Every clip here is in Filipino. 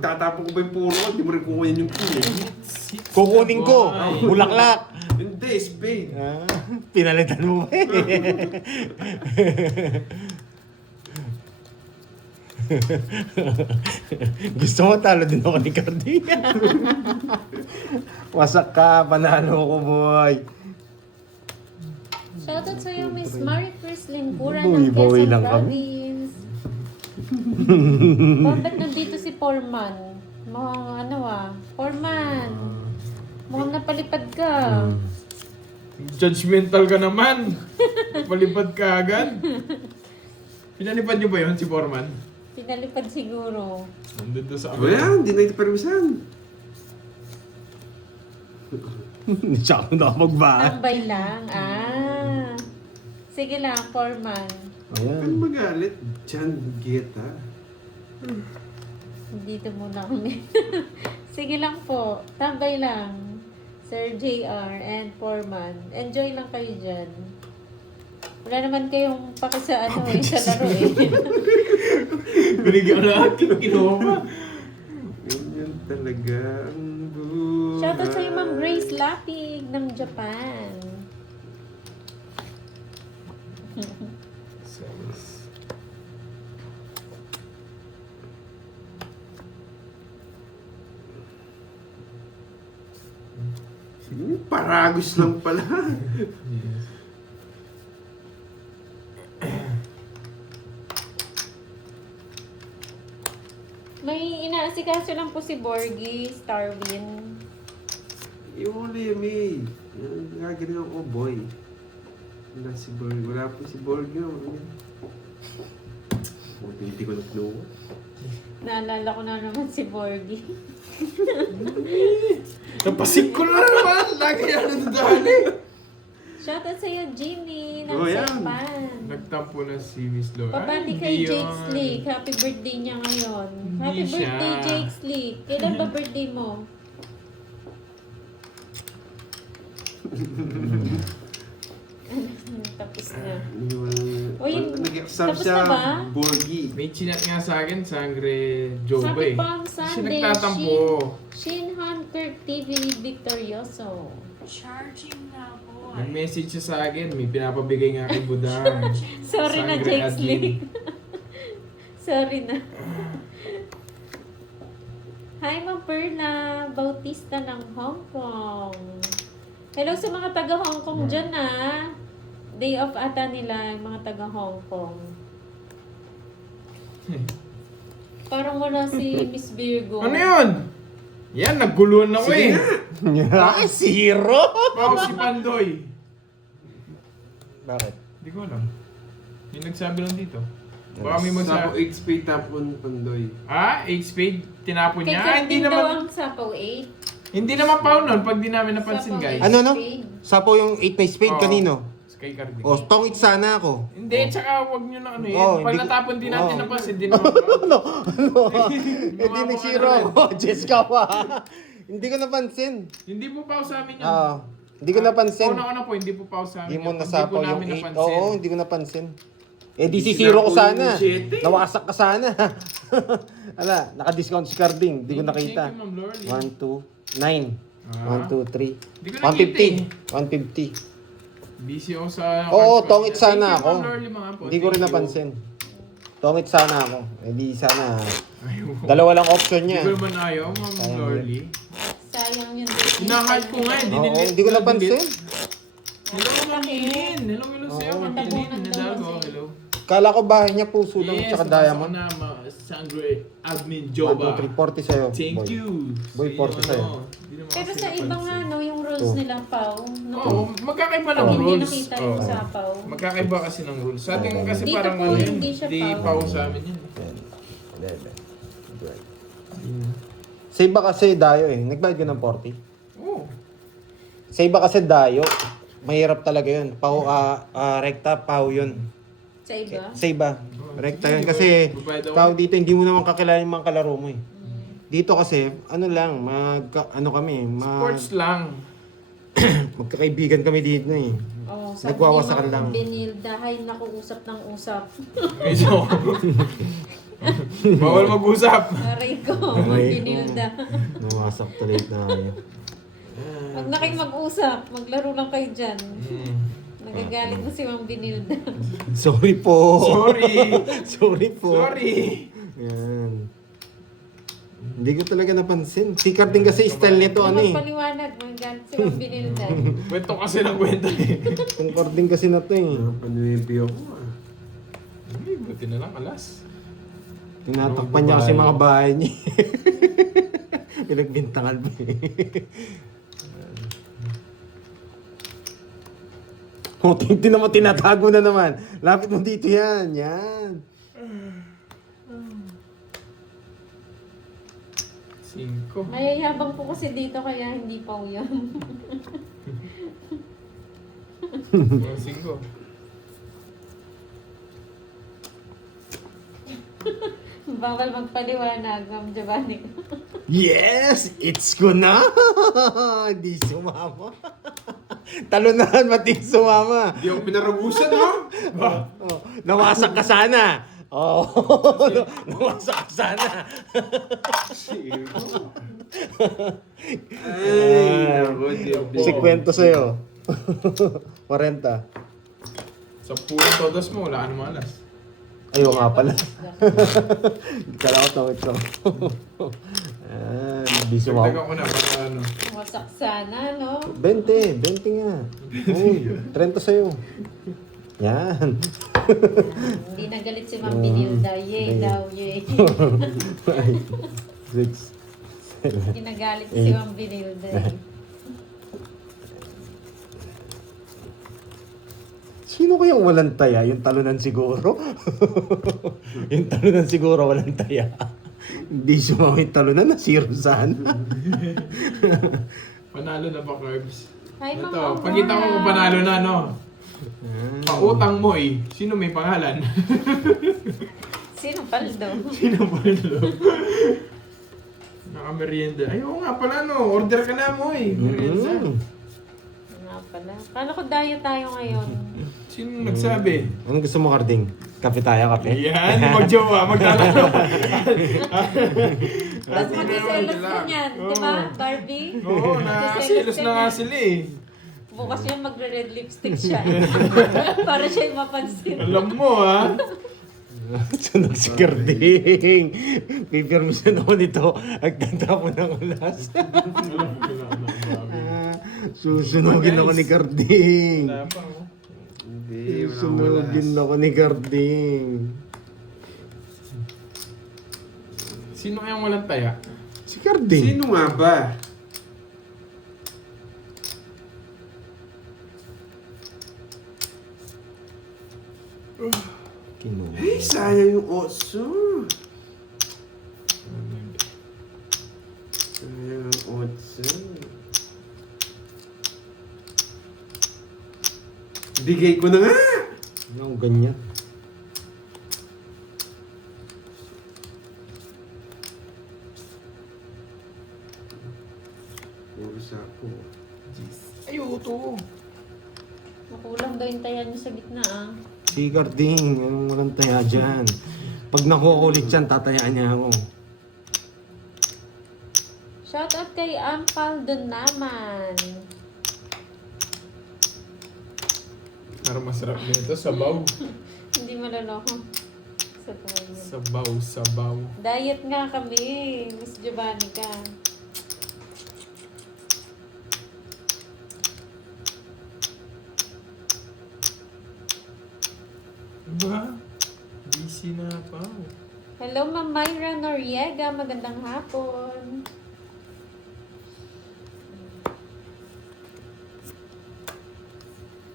Tatapon ko ba yung puro? Hindi mo rin kukunin yung pool eh. Kukunin ko. Bulaklak. Hindi, spade. Pinalitan mo ba Gusto mo talo din ako ni Cardi. Wasak ka, panalo ko boy. Shoutout sa'yo, Miss Marie Crislin Pura Bawi, ng bawi Quezon lang kami. Province. Bakit nandito si Foreman? Mukhang Foreman. Mukhang napalipad ka. Judgmental ka naman. Palipad ka agad. Pinalipad niyo ba yun si Foreman? Pinalipad siguro. Nandun doon sa Wala, hindi na ito permisan. Hindi siya ako nakapagba. Tambay lang. Sige lang, Foreman. Ano Ayan. magalit? John Guetta. Dito muna kami. Sige lang po. Tambay lang. Sir JR and Foreman. Enjoy lang kayo dyan. Wala naman kayong paki sa sa laro eh. Binigyan na ating kinoma. Ganyan talaga ang buhay. Shoutout sa'yo, Ma'am Grace Lapig ng Japan. Paragos lang pala. May inaasikaso lang po si Borgie, Starwin. Yung Lemmy. Gagaling ako, boy. Wala si Borg. Wala po si Borg yun. Hindi ko na-flow. Naalala ko na naman si Borgie. Napasik ko na naman. Lagi yan nadadali. Shoutout sa'yo, Jimmy, ng Oh, yan. Japan. Nagtampo na si Miss Laura. Papandi kay Jake Slick. Happy birthday niya ngayon. Happy Hindi siya. birthday, Jake Slick. Kailan ba birthday mo? Tapos na. Uy, Nag-exam tapos siya, na ba? Borgie. May chinat nga sa akin, Sangre Joba Sabi eh. pa ang Siya Sunday, nagtatampo. Shin Hunter TV Victorioso. Charging na po. Nag-message siya sa akin, may pinapabigay nga kay Budang. Sorry na, Sangre Jake admin. Slick. Sorry na. Hi, Ma'am Perla Bautista ng Hong Kong. Hello sa mga taga Hong Kong dyan Day off ata nila yung mga taga Hong Kong. Parang wala si Miss Virgo. Ano yun? Yan, nagguluhan ako Sige eh. nga. Zero? Pao si Pandoy. Bakit? Hindi ko alam. Yung nagsabi lang dito. Baka may Sapo magsabi. 8 spade tapon pandoy. Ah, 8 spade, tinapon Kay niya. Captain Hindi daw naman, ang Sapaw 8. hindi naman pao nun pag di namin napansin Sapaw guys. eight Ano, no? spade. Sapo yung 8 na spade Oo. kanino? Kay Cardi. O, tongit sana ako. Hindi, tsaka wag nyo na ano eh. Oo, Pag hindi ko- natapon din natin oo. napansin, di naman Ano? Hindi Gumawa nag-zero ka ako. Jessica pa. Hindi ko napansin. Hindi po pao sa amin yun. Oo. Hindi ko napansin. Una-una po, hindi po pao sa amin. Hindi mo yun. Pag nasapaw di po yung namin 8. napansin. Oo, hindi ko napansin. Eh di si zero ko sana. Sinapo yung 7. Nawasak ka sana. Ala, naka-discount si Carding. Hindi ko nakita. Thank you, Ma'am Lorly. 1, 2, 9. Ah. 1, 2, 3. Hindi ko nakita eh. 150. 150. Busy ako sa... Oo, tongit sana Thank you, ako. Ma'am Lorly, mga po. Hindi ko rin Thank you. napansin. Tongit sana ako. Eh di sana. Ayaw. Dalawa lang option Hindi niya. ko naman ayaw, Ma'am Sayang Lorly. Sayang yun. Hinahide ko nga eh. Oo, hindi ko napansin. Hello, Ma'am Eileen. Hello sa'yo, Oo. Ma'am Eileen. Nadalo, hello. Kala ko bahay niya puso lang Yes, tsaka nabasa ko diamond. na, Sangre Admin 1, Joba. 2, 3, 40 sa'yo. Thank boy. you. Boy, Sa 40 inyo, sa'yo. hindi naman Pero kasi sa iba napansin. nga, yung rules Oh. nilang pau. Oo, magkakaiba ng Hindi rules. nakita yung Oo. sapaw. Magkakaiba kasi ng rules. Sa atin kasi Dito parang po, ano yun, hindi siya di pau. pau sa amin yun. 11. Sa iba kasi dayo eh. Nagbayad ka ng 40. Oo. Sa iba kasi dayo. Mahirap talaga yun. Pau, rekta, pau yun. Sa iba? Sa iba. Rekta yun. Sige, Kasi babayad ako. pau dito, hindi mo naman kakilala yung mga kalaro mo eh. Dito kasi, ano lang, ano kami, Sports lang. magkakaibigan kami dito eh. Oh, sabi Nagwawasakan ni lang. Ma'am Benilda, hay naku, usap ng usap. Medyo. Bawal mag-usap. Aray ko, Aray ko. binilda. Nawasak tuloy tayo. Huwag na kayong mag-usap, maglaro lang kayo dyan. Mm. Nagagalit na si Mang Binilda. Sorry po. Sorry. Sorry po. Sorry. Yan. Hindi ko talaga napansin. Si Carding kasi style nito ano eh. Magpaliwanag, magalit si Mang Binilda. Kwento kasi ng kwento eh. Yung Carding kasi na to eh. Panilipi ako ah. Ay, buti na lang alas. Tinatakpan niya kasi mga bahay niya. Pinagbintangal ba eh. Oh, tingnan mo, tinatago na naman. Lapit mo dito yan. Yan. 5. Mayayabang po kasi dito kaya hindi pa uyan. 5. Bawal magpaliwanag, Ma'am Giovanni. Yes! It's ko na! Hindi sumama. Talunan, mating sumama. Hindi ako pinaragusan, no? Oh, nawasak ka sana. Oh, nawasak ka sana. Ay, naku, Diyo. Si kwento sa'yo. 40. Sa puro todos mo, wala ka naman alas. Ayaw nga pala. Kala ko ito. Hindi sumama. Dagdagan ko na para ano. Wasak sana, no? 20 nga. Uy, 30 sa'yo. Yan. Hindi nagalit si Ma'am Binilda. Yay daw, yay. 6. Hindi nagalit si Ma'am Binilda. Eh. Sino kayang walang taya? Yung talunan siguro? Yung talunan siguro walang taya. Hindi sumama yung talunan na zero sana. Panalo na ba, Carbs? Hi, Ma'am Ito, Aurora. pagkita ko kung panalo na, no? Pautang mo eh. Sino may pangalan? Sino paldo? Sino ba ito? Naka-merienda. Ay, oo nga pala, no? Order ka na mo eh. Merienda. Nga pala. Kala ko diet tayo ngayon. Sino nagsabi? Anong gusto mo, Carding? Kape tayo, kape? Yan, magjowa, maglalaro. Tapos mag-iselos ko niyan, di ba, Barbie? Oo, nakaselos na nga sila eh. Bukas yun magre-red lipstick siya. Para siya yung mapansin. Alam mo ha? Sunog si Carding. Pipirmisan ako nito. Agtatapo ng ulas. Susunogin ako ni Carding. Wala pa oh. Hindi, wala Susunogin ako ni Carding. Sino kayang walang taya? Si Carding. Sino nga ba? Kinuha. Ay, sayang yung oso. Sayang yung oso. Bigay ko na nga! Ano ganyan? Puro sapo. Ay, uto. Makulang daw yung taya niyo sa gitna, ah. Si Carding. Anong walang taya dyan? Pag nakukulit yan, tatayaan niya ako. Shoutout kay Ampal doon naman. Pero masarap nito, sabaw. Hindi maloloko. Sa tayo. Sabaw, sabaw. Diet nga kami, Miss Giovanni ka. Ba? Busy na pa. Hello, Ma'am Myra Noriega. Magandang hapon.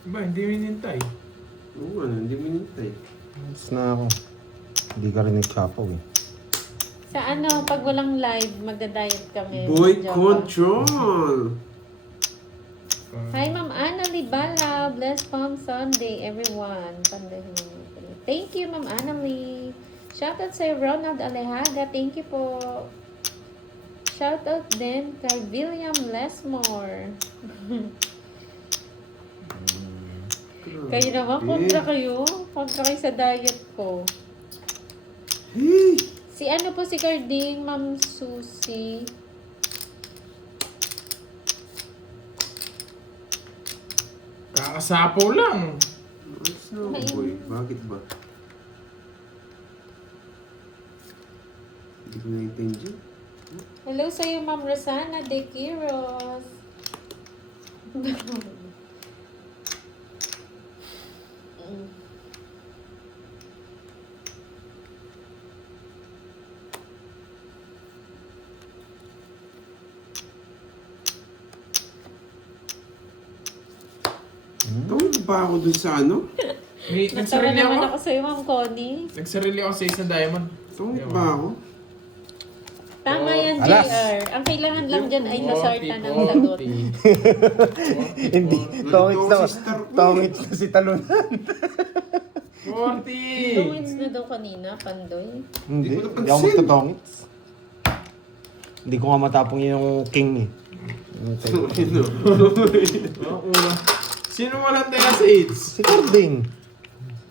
Ba, hindi minintay. Oo, ano, hindi minintay. Alis na ako. Hindi ka rin nag-chapaw eh. Sa ano, pag walang live, magda-diet kami. Boy Jowa. control! Hi, Ma'am Ana Libala. Blessed Palm Sunday, everyone. Pandahin mo. Thank you, Ma'am Ana Lee. Shoutout sa Ronald Alejaga. Thank you po. Shoutout din kay William Lesmore. Kayo naman, kontra kayo. Kontra kayo sa diet ko. Hey! Si ano po si Carding, Ma'am Susie. Kakasapaw lang. What's no, boy? Bakit ba? Hindi ko na-intindihan. Hello sa'yo, Ma'am Rosana De Quiros. Tawag ba ako dun sa ano? May, Natawa nagsarili naman ako. ako sa'yo, Ma'am Connie. Nagsarili ako sa isang diamond. Tawag ba ako? Tama yan, Alas. JR. Ang kailangan lang dyan ay 40, nasarta ng lagot. 40. Hindi, tongits na. si Star ko eh. Tongits na si talunan. 40! Tungins na daw kanina, Pandoy. Hindi, Hindi ko hindi ako napansin. magtotongits. Hindi ko nga matapong yung king eh. Okay. Ano? Oo. Sino walang tayo sa AIDS? Si Carding.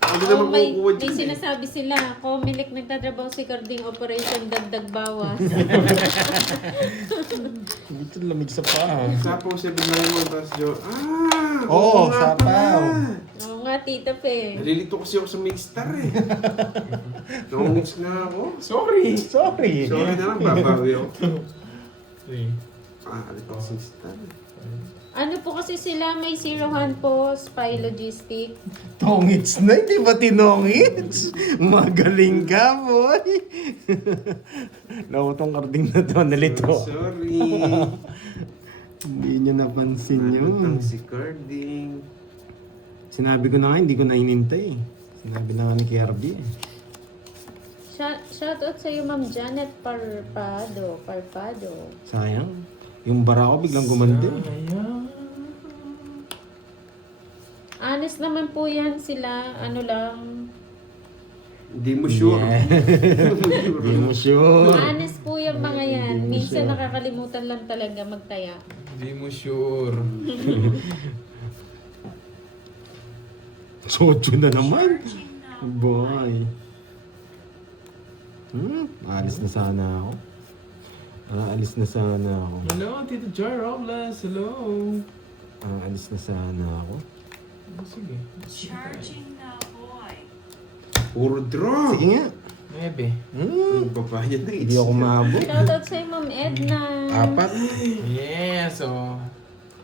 Ano Oh, naman may kukuha dyan eh? sinasabi sila, Comelec nagtatrabaho si Carding Operation Dagdag Bawas. Hindi ito lamig sa paa. Sapaw 7 lemon, tapos Jo. Ah! Oo, nga sapaw. pala. Oo nga, Tita Pe. Nalilito kasi ako sa Midstar eh. Nangungits na ako. Sorry! Sorry. Sorry na lang, babawi ako. Okay. Ah, alit ako sa Midstar. Ano po kasi sila, may zerohan po, Spy Logistic. Tongits na, hindi ba tinongits? Magaling ka, boy. Nawutong Carding na to, nalito. Sorry. Hindi niya napansin Nalutang yun. si Carding. Sinabi ko na nga, hindi ko na hinintay. Sinabi na nga ni Kirby. Shoutout sa iyo, Ma'am Janet Parpado. Sayang. Yung bara ko biglang gumanda. Sayang. Honest naman po yan sila, ano lang. Hindi mo sure. Hindi mo sure. Honest po yung mga yan. Hindi mo Minsan sure. nakakalimutan lang talaga magtaya. Hindi mo sure. Socho na naman. Charging na Boy. Alis na sana ako. Alis na sana ako. Hello, Tito Joy Robles. Hello. Alis na sana ako. Oh, sige. Charging na boy. Puro draw. Sige nga. 9. Ang babae na Hindi ako maabot. Shoutout sa iyo, Ma'am Edna. 4. Yes, oh.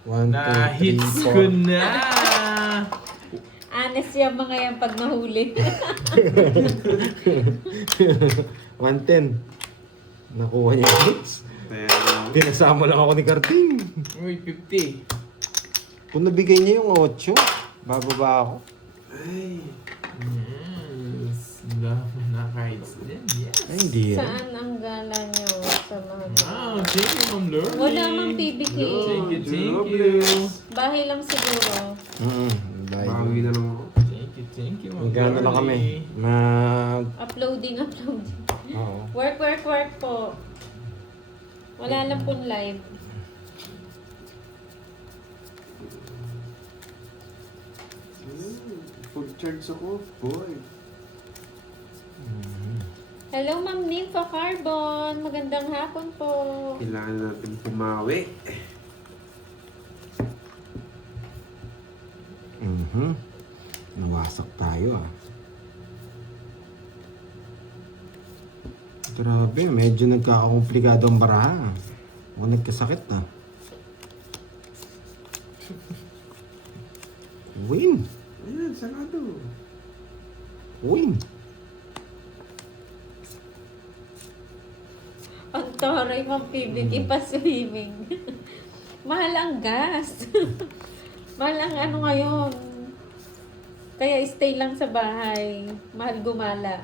1, 2, 3, Na-hits ko na! Honest yung mga yan pag nahuli. 110. Nakuha niya yung hits. Kaya, Pinasama lang ako ni Carding. Uy, 50. Kung nabigay niya yung 8, bababa ako. ay, Yes. Naka-hits din. Yes. Ay, hindi yan. Saan ang gala nyo sa mga Wow, thank you, Ma'am Lorne. Wala mang PBK. Thank you, thank you. Robles. Bahay lang siguro. Bawi na lang ako. Thank you, Ma'am Magkano na kami? Uploading. Oo. Work po. Wala lang pong live. Full charge ako, boy. Hello, Ma'am Nympha Carbon. Magandang hapon po. Kailangan natin pumawi. Nawasak tayo Grabe, medyo nagkakakomplikado ang baraha. O nagkasakit Win. Ayan, sarado. Win. Ang taray, Ma'am PBK pa swimming. Mahal ang gas. Mahal ang ano ngayon. Kaya stay lang sa bahay. Mahal gumala.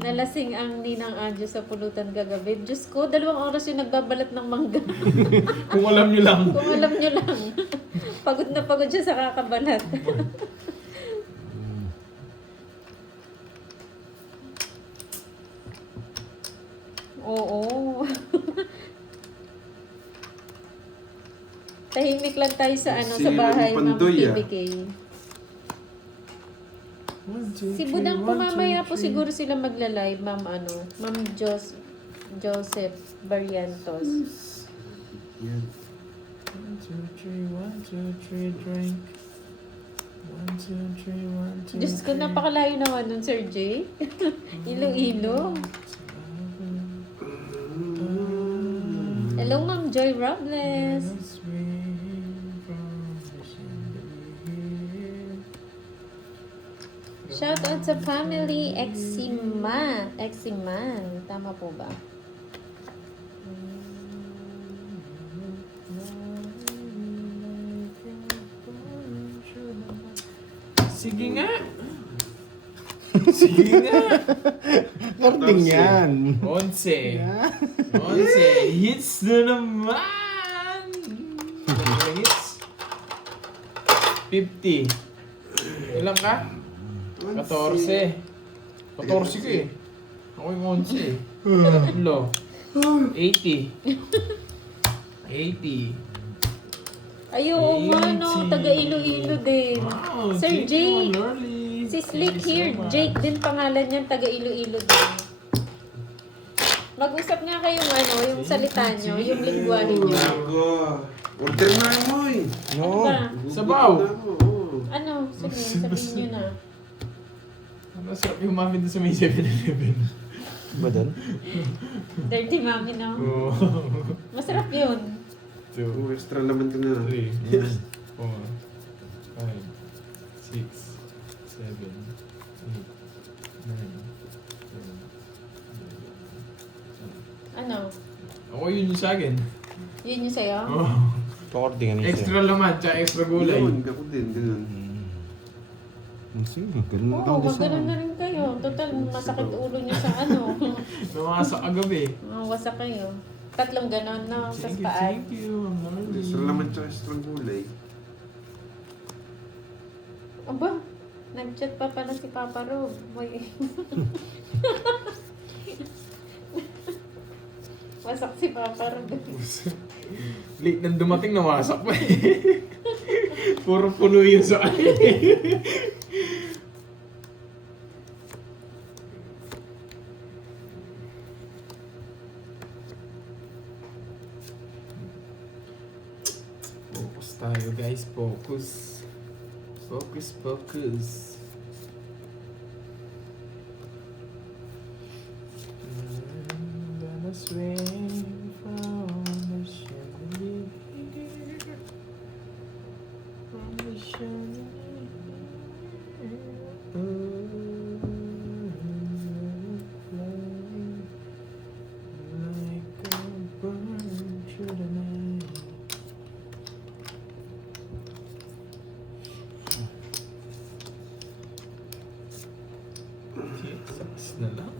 Nalasing ang ninang Anjo sa pulutan kagabi. Diyos ko, 2 oras yung nagbabalat ng mangga. Kung alam nyo lang. Kung alam nyo lang. Pagod na pagod siya sa kakabalat. Oo. Tahimik lang tayo sa ano sa Sino bahay, yung Ma'am Pandoy, PBK. Ay, Si Budang po mamaya po siguro sila magla-live, Ma'am Joseph Barrientos. Yan. 1, 2, 3, drink. 1, 2, 3, 1, 2, Diyos ko, napakalayo naman nun, Sir J. Iloilo. Hello, Ma'am Joy Robles. Shout out sa family Eximan. Tama po ba? Sige nga. Sige nga. Garding yan. 11. 11. Hits na naman. Ilang hits? 50. Ilang ka? 14. 14 ka eh. Ako yung 11 eh. Tatlo. 80. 80. Ayun, ano, taga Iloilo din. Wow, Sir thank you, Jake. Lorly. Si Slick Thank you here, so much. Jake din pangalan niyan, taga Iloilo din. Mag-usap nga kayong ano, yung salita nyo, yung lingwahe nyo. Ako. Order na mo eh. Ano No. ba? Sabaw. Gugutom na ako, oo. Ano? Sabihin nyo na. Masarap yung mami doon sa may 7-Eleven. Ba doon? Dirty mommy, no? Oo. Masarap yun. 2, Oh, extra naman ka na. 3, 4, 5, 6, 7, 8, 9, 10. Ano? Ako yun yung sa akin. Yun yung sa'yo? Oh. Garding yan. Extra laman, tsaka extra gulay. Yun, ako din, ganun. Sige, ganun Oo, daw din sa... magano'n na rin kayo. Total, masakit ulo nyo sa ano. Namasa kagabi. Wasak kayo. Tatlong ganon, no? Sa Thank you, paan. thank you. I'm Lorly. Extra naman tsaka extra gulay. Aba, nag-chat pa pala si Papa Rob. May... Wasak si Papa Rob. Late nang dumating, nawasak pa eh. Puro puno yun sa akin. Focus tayo guys, focus. Focus, focus. Let us swing from the chandelier. From the chandelier. Flying like a bird through the night. Okay, sax na lang.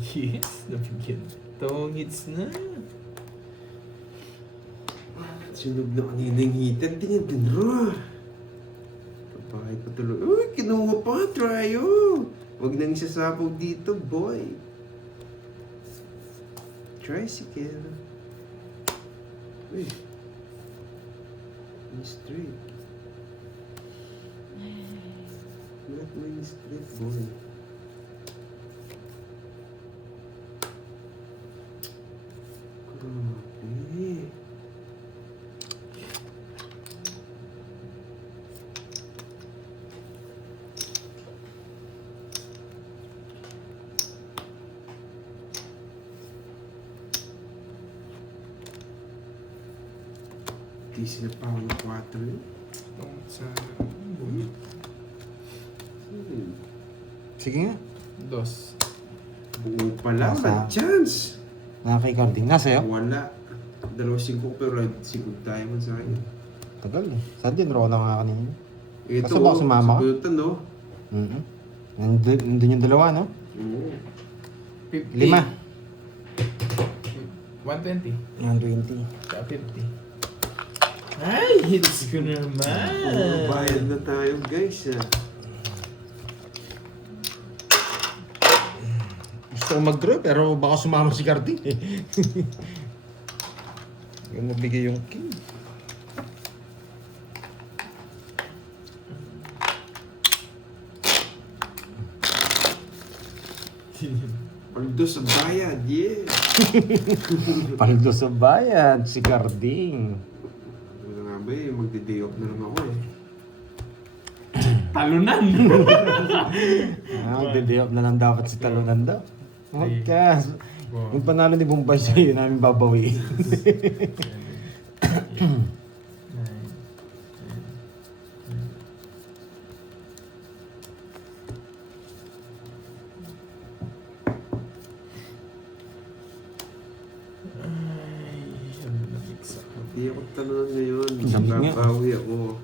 Yes, nabigyan. Tawang hits na. Sunog na kanina yung heater. Tingnan din, Ro. Kapahit pa tuloy. Uy, kinuha pa. Try, oh. Huwag nang isasabog dito, boy. Tricycle. Uy. Yung straight. Not mo yung straight, boy. Grabe. Di sila pa ako ng 4 yun. Itong sa... Sige nga. Dos. Buo pala, Nasa- walang chance. Nakakay Garding. Nasa'yo? Wala. 2-5 pero 5 tayo man sa akin. Tagal eh. Saan din? Rola nga kanina. Ito, Basta baka sumama ka? sa Bulutan, no? Nandun yung dalawa, no? Oo. 50. 5. 120. Yan, 20. Saka 50. Ay, hits ko naman. Bayad na tayo guys ah. Gusto ko mag-draw pero baka sumama si Cardi. Yung nabigay yung king. Paldo sa bayad, yeah. Paldo sa bayad, si Carding. Ano nga ba eh, magdi-day off na lang ako eh. Talunan. Day off na lang dapat si Talunan daw. Huwag ka. Wow. Yung panalo ni Bombay sa'yo namin babawiin. Hindi ako talunan ngayon. Lamig nga. Babawi ako.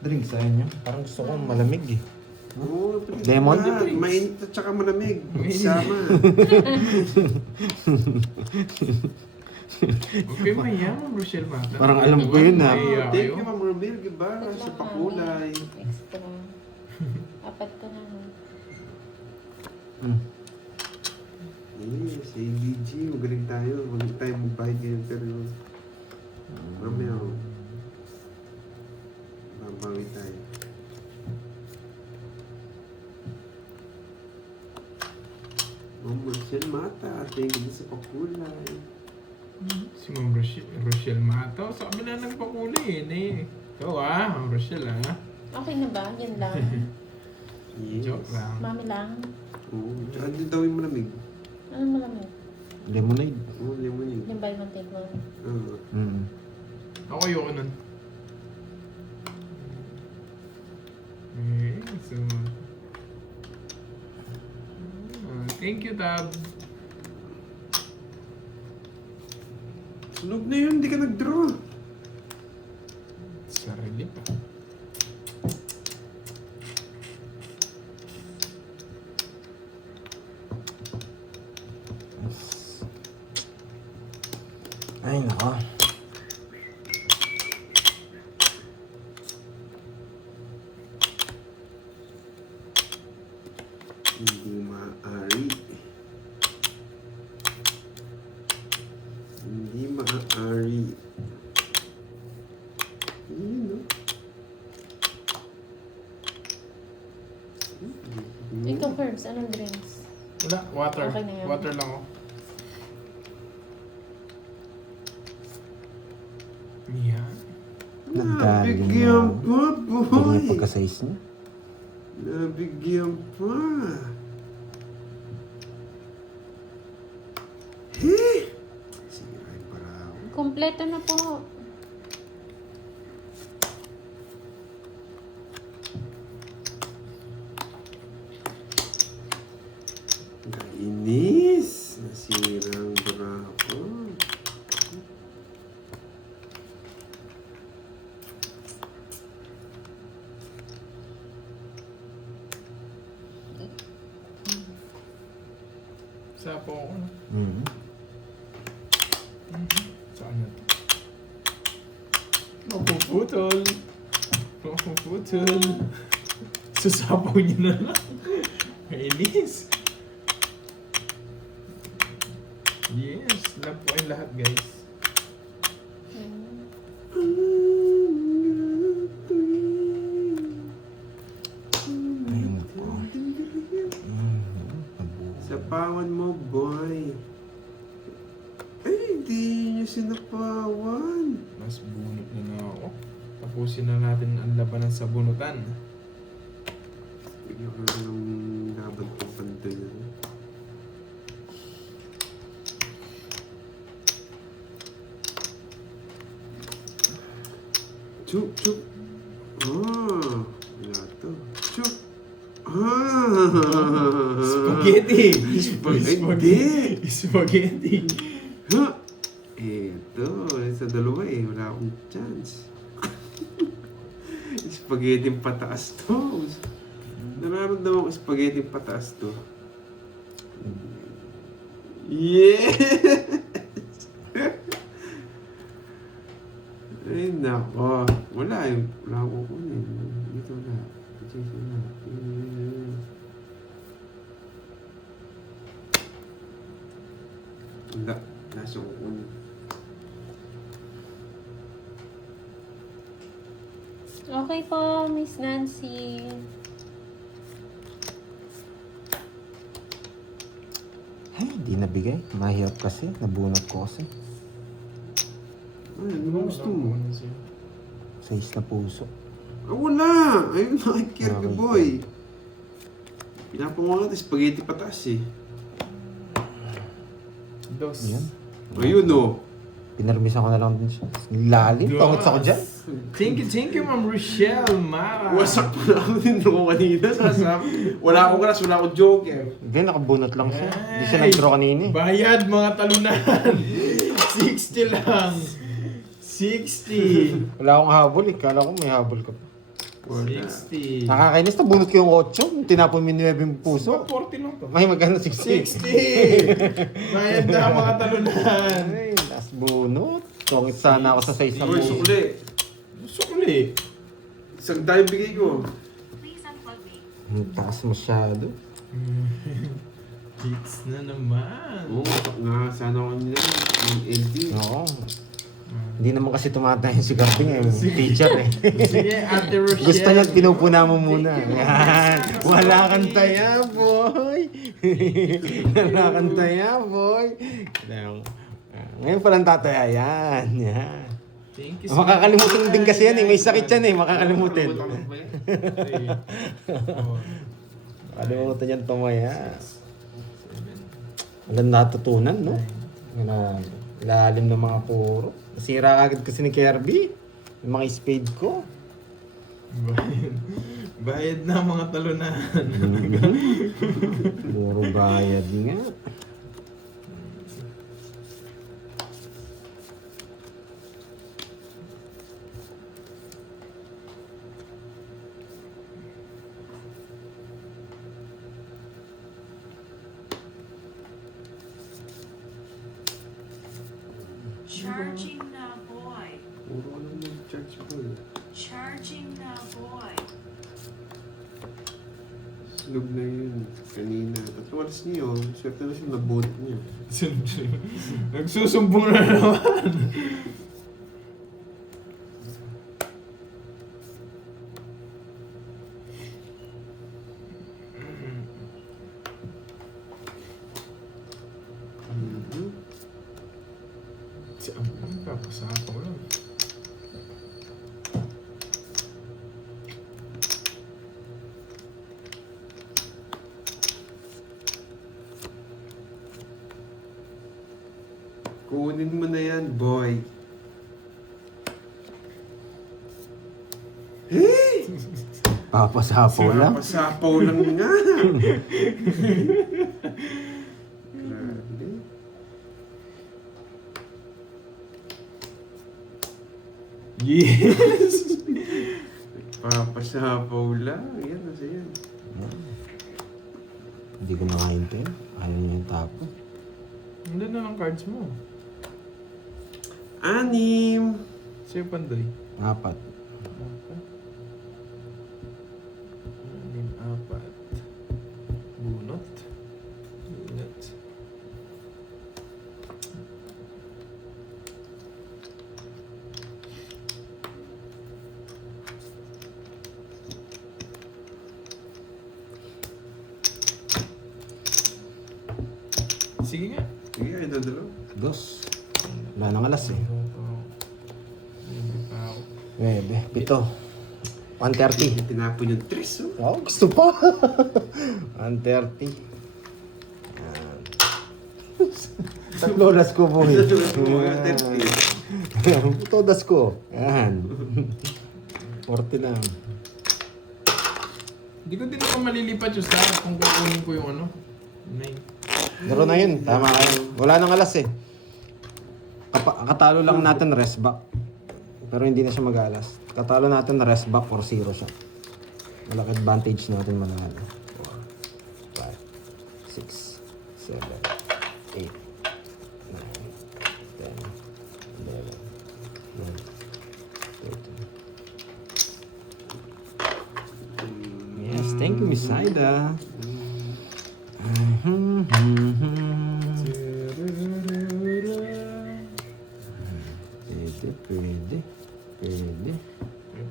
Drink sa inyo. Parang gusto ko malamig eh. Oo, Lemon? Mainit at saka malamig. Sama. Okay, mayaman, Rochelle Mata. Parang alam ko yun ah. Ay, Thank ayaw. you, Ma'am Ramil. Giba, sa pakulay. Extra. Apat ka na. Yes, ABG. Magaling tayo. Magaling tayo magbayad ng interview. Ramil. Babawi tayo. Ma'am Marcel Mata. Thank you sa pakulay. Si Ma'am Rochelle Mata. Sa kabila nagpakulay eh. Ikaw Ma'am Rochelle Okay na ba? Yan lang. Yes. Joke lang. Mami lang. Oo. Tsaka din daw yung malamig. Anong malamig? Lemonade. Oo, lemonade. Yung buy one take one. Mm. Ako ayoko nun. So, thank you, Tab. Sunog na yun. Hindi ka nag-draw. Sarili pa. Ay, nako. Hindi maaari. Hindi maaari. Yun, no? Ikaw, Curbs, anong drinks? Wala, water. Okay na yan. Water lang ako. Yeah. Nabigyan pa, Ito boy. yung pagka-size niya. Nabigyan pa. Eh! Sige, ay para ako. Kompleto na po. Kainis. Nasirang brapo. Sapo ako. Mm. Saan na to? Mapuputol. Mapuputol. Sasapaw niyo na lang. Kainis. Yes, love po ay lahat guys. Ay, nako. Sa pawan mo, boy. Ay, hindi niyo sinapawan. Mas bunot na ako. Tapusin na natin ang labanan sa bunutan. Bigyan ko lang ng laban kong pantoy na. Chup, chup. Ah, wala to. Chup. Ah. Spaghetti! Spaghetti! Spaghetti! Ha? Eto, sa dalawa eh, wala akong chance. Spaghetti pataas to. Nararamdaman ko spaghetti pataas to. Yes! Ay, nako. Wala eh. Wala akong kukunin. Dito wala. Dito wala. Wala. Nasa kukunin. Okay po, Miss Nancy. Ay, di nabigay. Mahirap kasi. Nabunot ko kasi. Ay, ano gusto mo? Size na puso. Ah, wala! Ayun na kay Kirby Okay. Boy. Pinapangawa natin, spaghetti pataas eh. Dos. Yan. Ayun o. Pinarmisan ko na lang din siya. Lalim. Pangot ako dyan. Thank you, Ma'am Rochelle Mara. Wasak pa na ako din ako kanina. Wala akong grass, wala akong joker. Hindi, nakabunot lang siya. Hindi siya Ay! nag-draw kanina eh. Bayad mga talunan. 60 lang. 60. Wala akong habol eh. Kala ko may habol ka pa. Wala. 60. Nakakainis, nabunot ko yung 8. Tinapon mo yung 9 puso. 40 lang to. May magkano 60? 60! Bayad na mga talunan. Ay, last bunot. Tungit sana ako sa size na Uy, puso. sukli. Sukli. Isang dahil bigay ko. Please unplug me. Ang taas masyado. Hits na naman. Oo, nga. Sana ako nila. Yung LD. Oo. Hindi naman kasi tumatay si Carping eh. Teacher eh. Sige, Ate Rochelle. Gusto niya pinupuna mo muna. Yan. Wala kang taya, boy. Wala kang taya, boy. Ngayon palang tataya yan. Yan. Thank you Makakalimutan din kasi yan eh. May sakit yan eh. Makakalimutan. Makakalimutan yan tumaya. Walang natutunan, no? Lalim ng mga puro. Nasira agad kasi ni Kirby. Yung mga spade ko. Bayad na mga talunan. Puro bayad nga. Charging na boy. Puro ko lang mag-charge ko eh. Charging na boy. Slug na yun. Kanina. At walas niyo. Swerte na siya nabunot niya. Nagsusumbong na naman. Papasapaw lang. Kunin mo na yan, boy. Hey! Papasapaw lang. Pasapaw lang nga. Grabe. Yes! Papasapaw lang. Yan, nasa yan. Hindi ko nakahintay. Ayaw niya yung tapo. Hindi na lang cards mo. 6. Sa'yo, Pandoy. 4. Apat. 4. Bunot. Bunot. Sige nga. Sige, ay dadalo. 2. Wala nang alas eh. Hindi pa ako. 9. 7. 130. Tinapon yung 3, oh. Oh, gusto pa. 130. Yan. Tatlo oras ko po eh. Todas ko. Yan. 40 lang. Hindi ko din naman malilipat yung star kung kukunin ko yung ano. 9. Laro na yun. Tama kayo. Wala nang alas eh. Katalo lang natin rest back. Pero hindi na siya mag-alas. Katalo natin rest back or 0 siya. Malaki advantage natin manalo. 4, 5, 6, 7, 8, 9, 10, 11, 12, 13. Yes, thank you, Miss Saida. Pwede. Type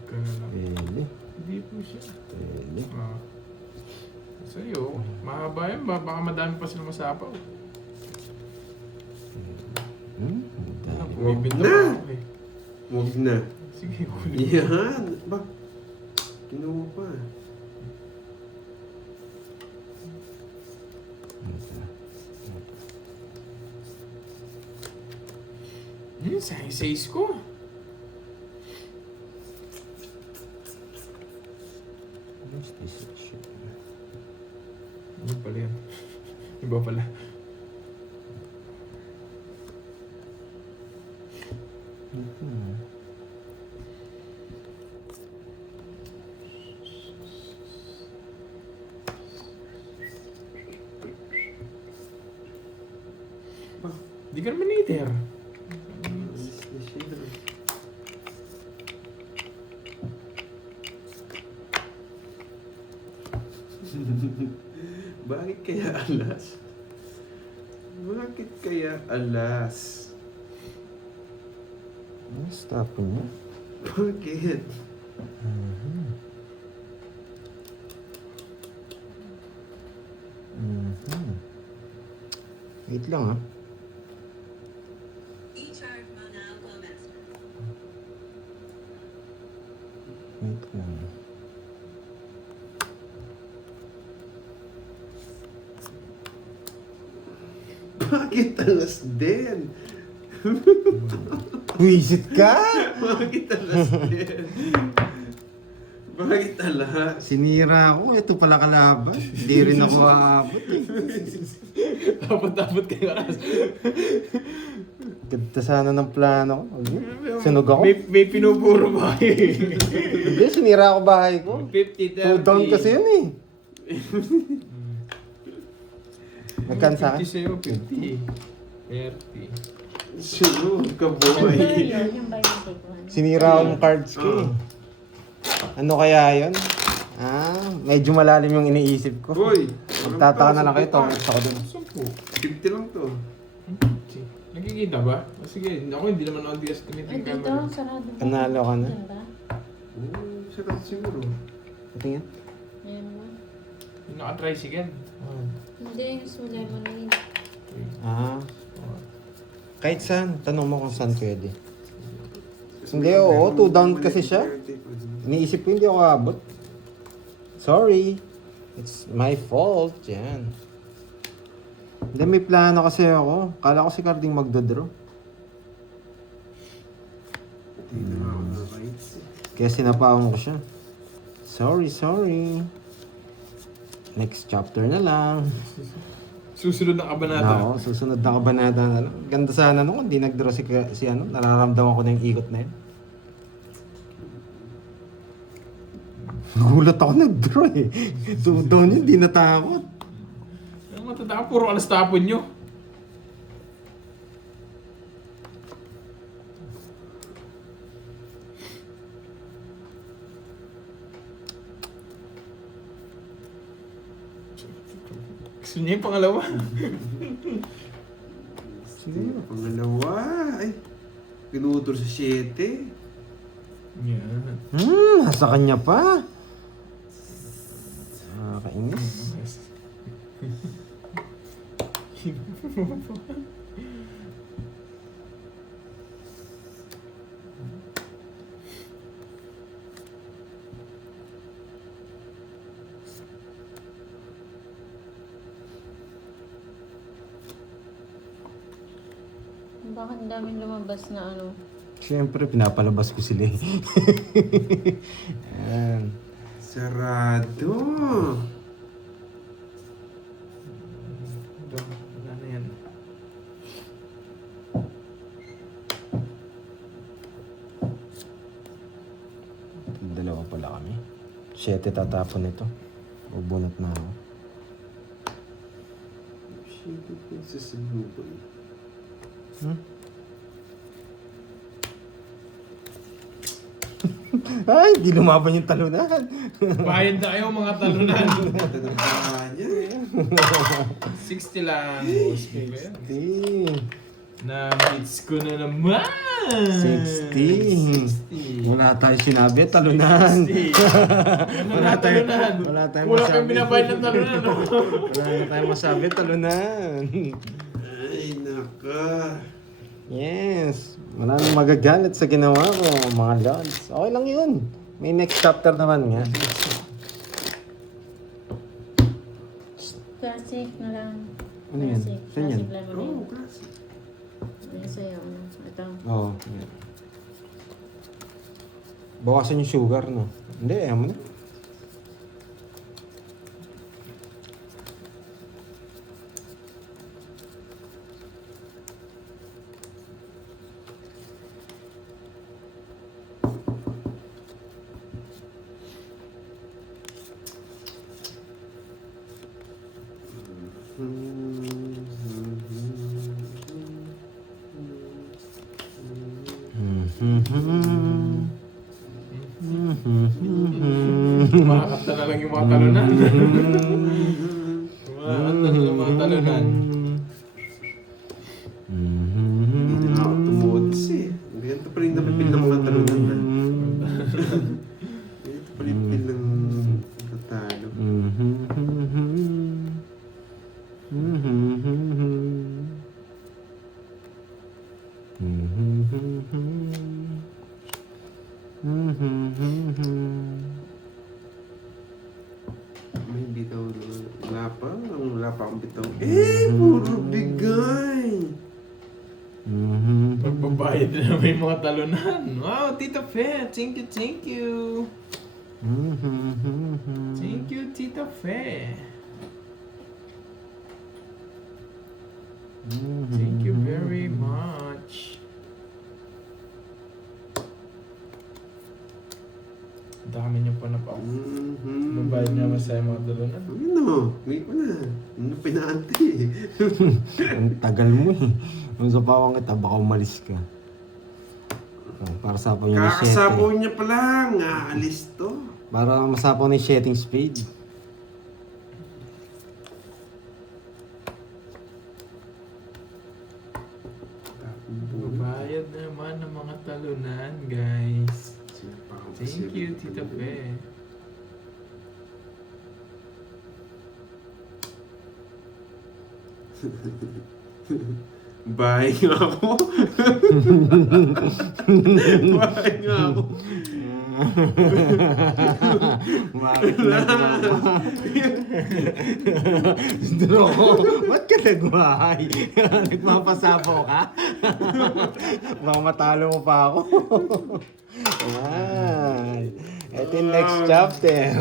ka na lang. Pwede. Hindi po siya. Pwede. Sa'yo, mahaba yan ba? Baka madami pa sila masapaw. Dami. Bumibinta na. pa ako eh. Huwag na. Sige, huli. Yan. Ba? Kinuha pa. Size ko. Where's this shit? Ano pala yan? Iba pala. Di ka naman eater. Alis na siya. Bakit kaya alas? Bakit kaya alas? Stop niya. Bakit? Wait lang ha. Wait lang. Bakit alas din? Wisit ka? Bakit alas din? Bakit alas? Sinira ako. Ito pala kalaban. Hindi rin ako aabot eh. Dapat kayo alas. Ganda sana ng plano ko. Sunog ako. May pinupuro ba kayo eh? Hindi, sinira ako bahay ko. 50, 30. 2 down kasi yun eh. Magkan sa 50 akin? sa'yo, 50. 30. Sunod ka, Ano boy. yun? Yung buy one take one. Sinira ako ng cards ko eh. Ano kaya yun? Medyo malalim yung iniisip ko. Boy! Magtataka na lang kayo, Thomas ako dun. 10. 50 lang to. Nagkikita ba? Sige, ako hindi naman ako di-estimate Ay, yung dito, camera. sarado ba? Panalo ka na. Ganda. Sarap siguro. Patingin. Ayan naman. Yung naka-tricycle. Hindi, mas lemonade. Kahit saan. Tanong mo kung saan pwede. Hindi, oo. 2 down kasi siya. Iniisip ko hindi ako abot. Sorry. It's my fault. Yan. Hindi, may plano kasi ako. Kala ko si Carding magdodraw. Kaya sinapawang ko siya. Sorry. Next chapter na lang. Susunod na kabanata. Oo, susunod na kabanata na lang. Ganda sana nung hindi nag-draw si ano. Nararamdaman ko na yung ikot na yun. Gulat ako nag-draw eh. 2 down yun, di natakot. Ang matanda, puro alas tapon nyo. Gusto niya yung pangalawa. Sige, pangalawa. Ay, pinutol sa 7. Yan. Nasa kanya pa. Nakakainis. Bakit ang daming lumabas na ano? Siyempre, pinapalabas ko sila eh. Ayan. Sarado. Wala na yan. Dalawa pala kami. 7 tatapon nito. Bubunot na ako. Shit, sa Cebu boy. Ay, di lumaban yung talunan. Bayad na kayo mga talunan. Ito ng paa niya. 60 lang. Boss ko yan. 60. Na-beats ko na naman. 60. 60. Wala tayo sinabi, talunan. 60. Wala tayo- wala tayong Wala masabi. kayong binabayad ng talunan. No? Wala na tayong masabi, talunan. Ay, naka. Yes. Maraming magagalit sa ginawa ko, mga lods. Okay lang yun. May next chapter naman nga. Classic na lang. Ano yan? Classic. Saan yan? Classic lemonade. Oh, klase. Ayun sa'yo. Ano? Ito. Oo. Oh, yan. Bawasan yung sugar, no? Hindi, ayaw mo na. Kumakanta na lang yung mga talunan. Kumakanta na lang yung mga talunan. Hindi na ako tumuods eh. Ganito pa rin napipil ng mga talunan na. Ganito pa rin napipil ng tatalo. May bitaw naman. Wala pa akong bitaw. Puro bigay! Magbabayad na naman yung mga talunan. Wow, Tita Fe. Thank you, thank you. Thank you, Tita Fe. Thank you very much. Dami niyo pa na pa. Babayad niya masaya mga talunan. Ano? Wait mo na. Ano pinaante eh. Ang tagal mo eh. Nung sa pawang kita, baka umalis ka. Oh, para sapaw niyo ni Kakasabaw 7. niya pa lang. Aalis to. Para masapaw ni setting spade. Babayad na naman ng mga talunan, guys. Thank you, Tita Fe. Bahay nga ako. Bahay nga ako. Bakit na Droko, ba't ka nagwahay? Nagpapasapaw ka? Baka matalo mo pa ako. Ayan. Ito yung next chapter.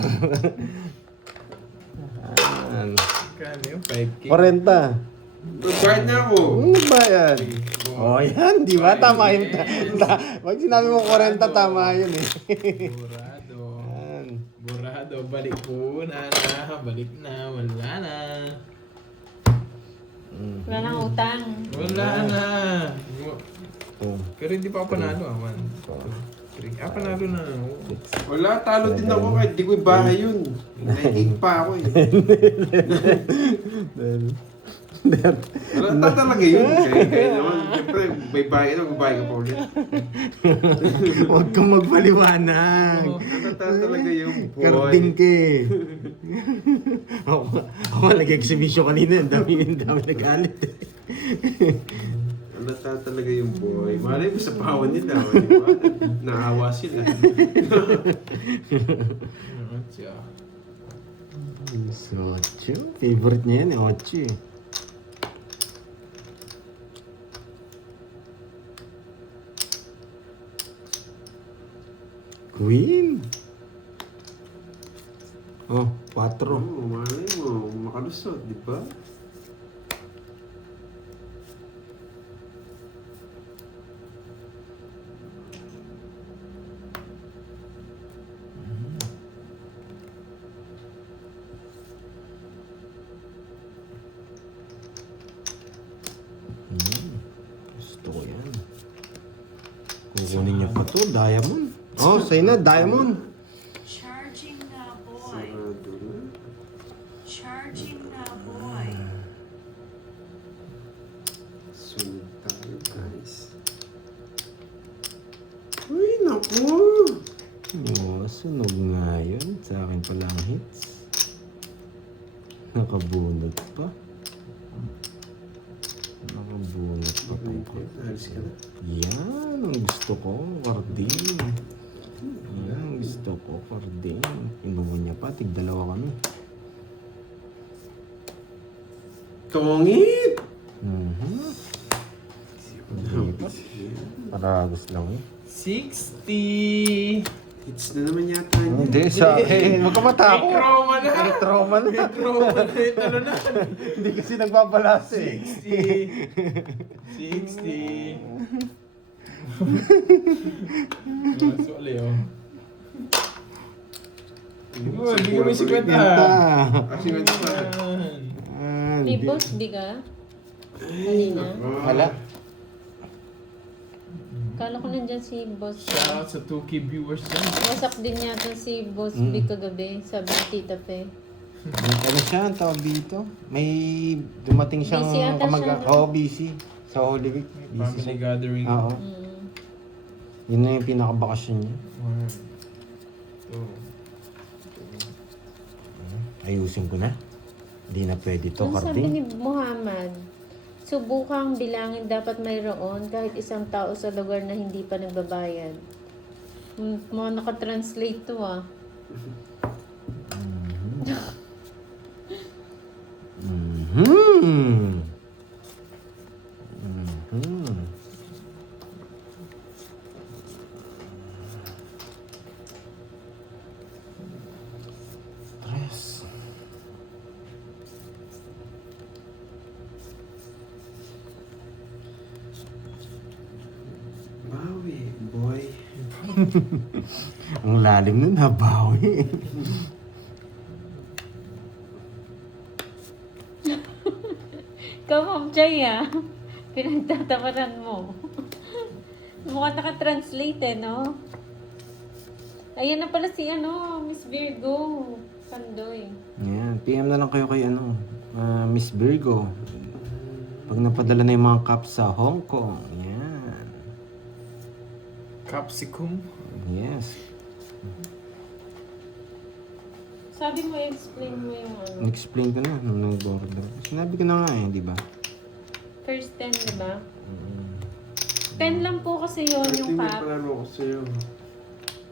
Ayan. Kano yung 5K? 40. Bayad na ako. Ano ba yan? Oh, yan. Di ba? Tama yun. Pag sinabi mo 40, tama yun eh. Burado. Ayan. Burado. Balik po na. Balik na. Wala na. Wala nang utang. Wala na. Oh. Pero hindi pa ako panalo. 1, 2, 3. Panalo na. Wala, talo din ako kahit di ko yung bahay yun. Naiig pa ako eh. Wala talaga yun. Kaya naman, siyempre, may bahay na, may bahay ka pa ulit. Huwag kang magpaliwanag. Talaga yung boy. Karding ka eh. Ako nag-exhibition kanina. Ang dami nagalit eh. Alata talaga yung boy. Malay mo sa pawan nila. Di ba? Naawa sila. So, Ocho. Favorite niya yan eh, Ocho eh. Queen. Oh, 4. Malay mo, makalusot, di ba? Kukunin niya pa to, diamond. Oh, sa'yo na, diamond. Charging na boy. Sarado na. Charging na boy. Sunod tayo, guys. Uy, naku! Oh, sunog nga yun. Sa akin pala ang hits. Nakabunot pa. Nakabunot pa tong Alis ka na. Yan, ang gusto ko, Cardin. Yan, ang gusto ko, Cardin. Inuha niya pa, tig-dalawa kami. Tongit! Hindi pa. Paragos lang eh. 60! Hits na naman yata niya. Hindi, sa akin. Huwag ka matakot. May trauma na! May trauma na. May trauma na yung talunan. Hindi kasi nagbabalas eh. 60! 60! Suli oh. Oh, hindi kami 50. Kasi nga pa. May boss biga? Kanina. Wala. Kala ko nandyan si boss. Shout out sa 2K viewers dyan. Wasak din yata si boss Big kagabi. Sabi ni Tita Pe. Ano siya, ang tawag dito? May dumating siyang Busy ata siya, no? Oo, busy. Sa Holy Week. Busy Family siya. gathering. Oo. Mm. Yun na yung pinakabakasyon niya. 1, 2. Ayusin ko na. Hindi na pwede to, Ano sabi ni Cardin. Muhammad? Subukang bilangin dapat mayroon kahit isang tao sa lugar na hindi pa nagbabayad. Mga nakatranslate to ah. Mhm. Mhm. Tres. Bawi, boy. Ang lalim nun, nabawi. Ikaw, Ma'am Jay ah. Pinagtatawaran mo. Mukhang nakatranslate eh, no? Ayan na pala si Miss Virgo. Pandoy. Yan, PM na lang kayo kay Miss Virgo. Pag napadala na yung mga cups sa Hong Kong. Yan. Capsicum. Yes. Sabi mo, explain mo yung Explain ko na nung nag-order. Sinabi ko na nga di ba? first 10, di ba? 10 lang po kasi yun yung May cup. palaro ko sa'yo.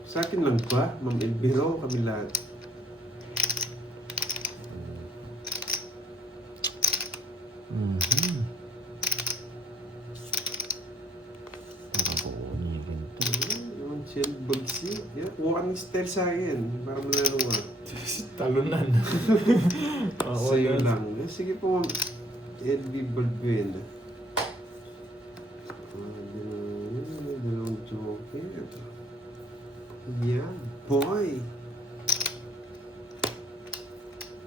Sa akin lang ba? Ma'am Elviro, kami lahat. Mhm. Nakakakuha niya ganito. Yung shell bulsi. Yan, kuha ka ng style sa akin. Para malaro nga. Talunan. Oo, Sa'yo yun. lang. Sige po, Ma'am LV Balbuena. Dalawang joker. Yan, boy.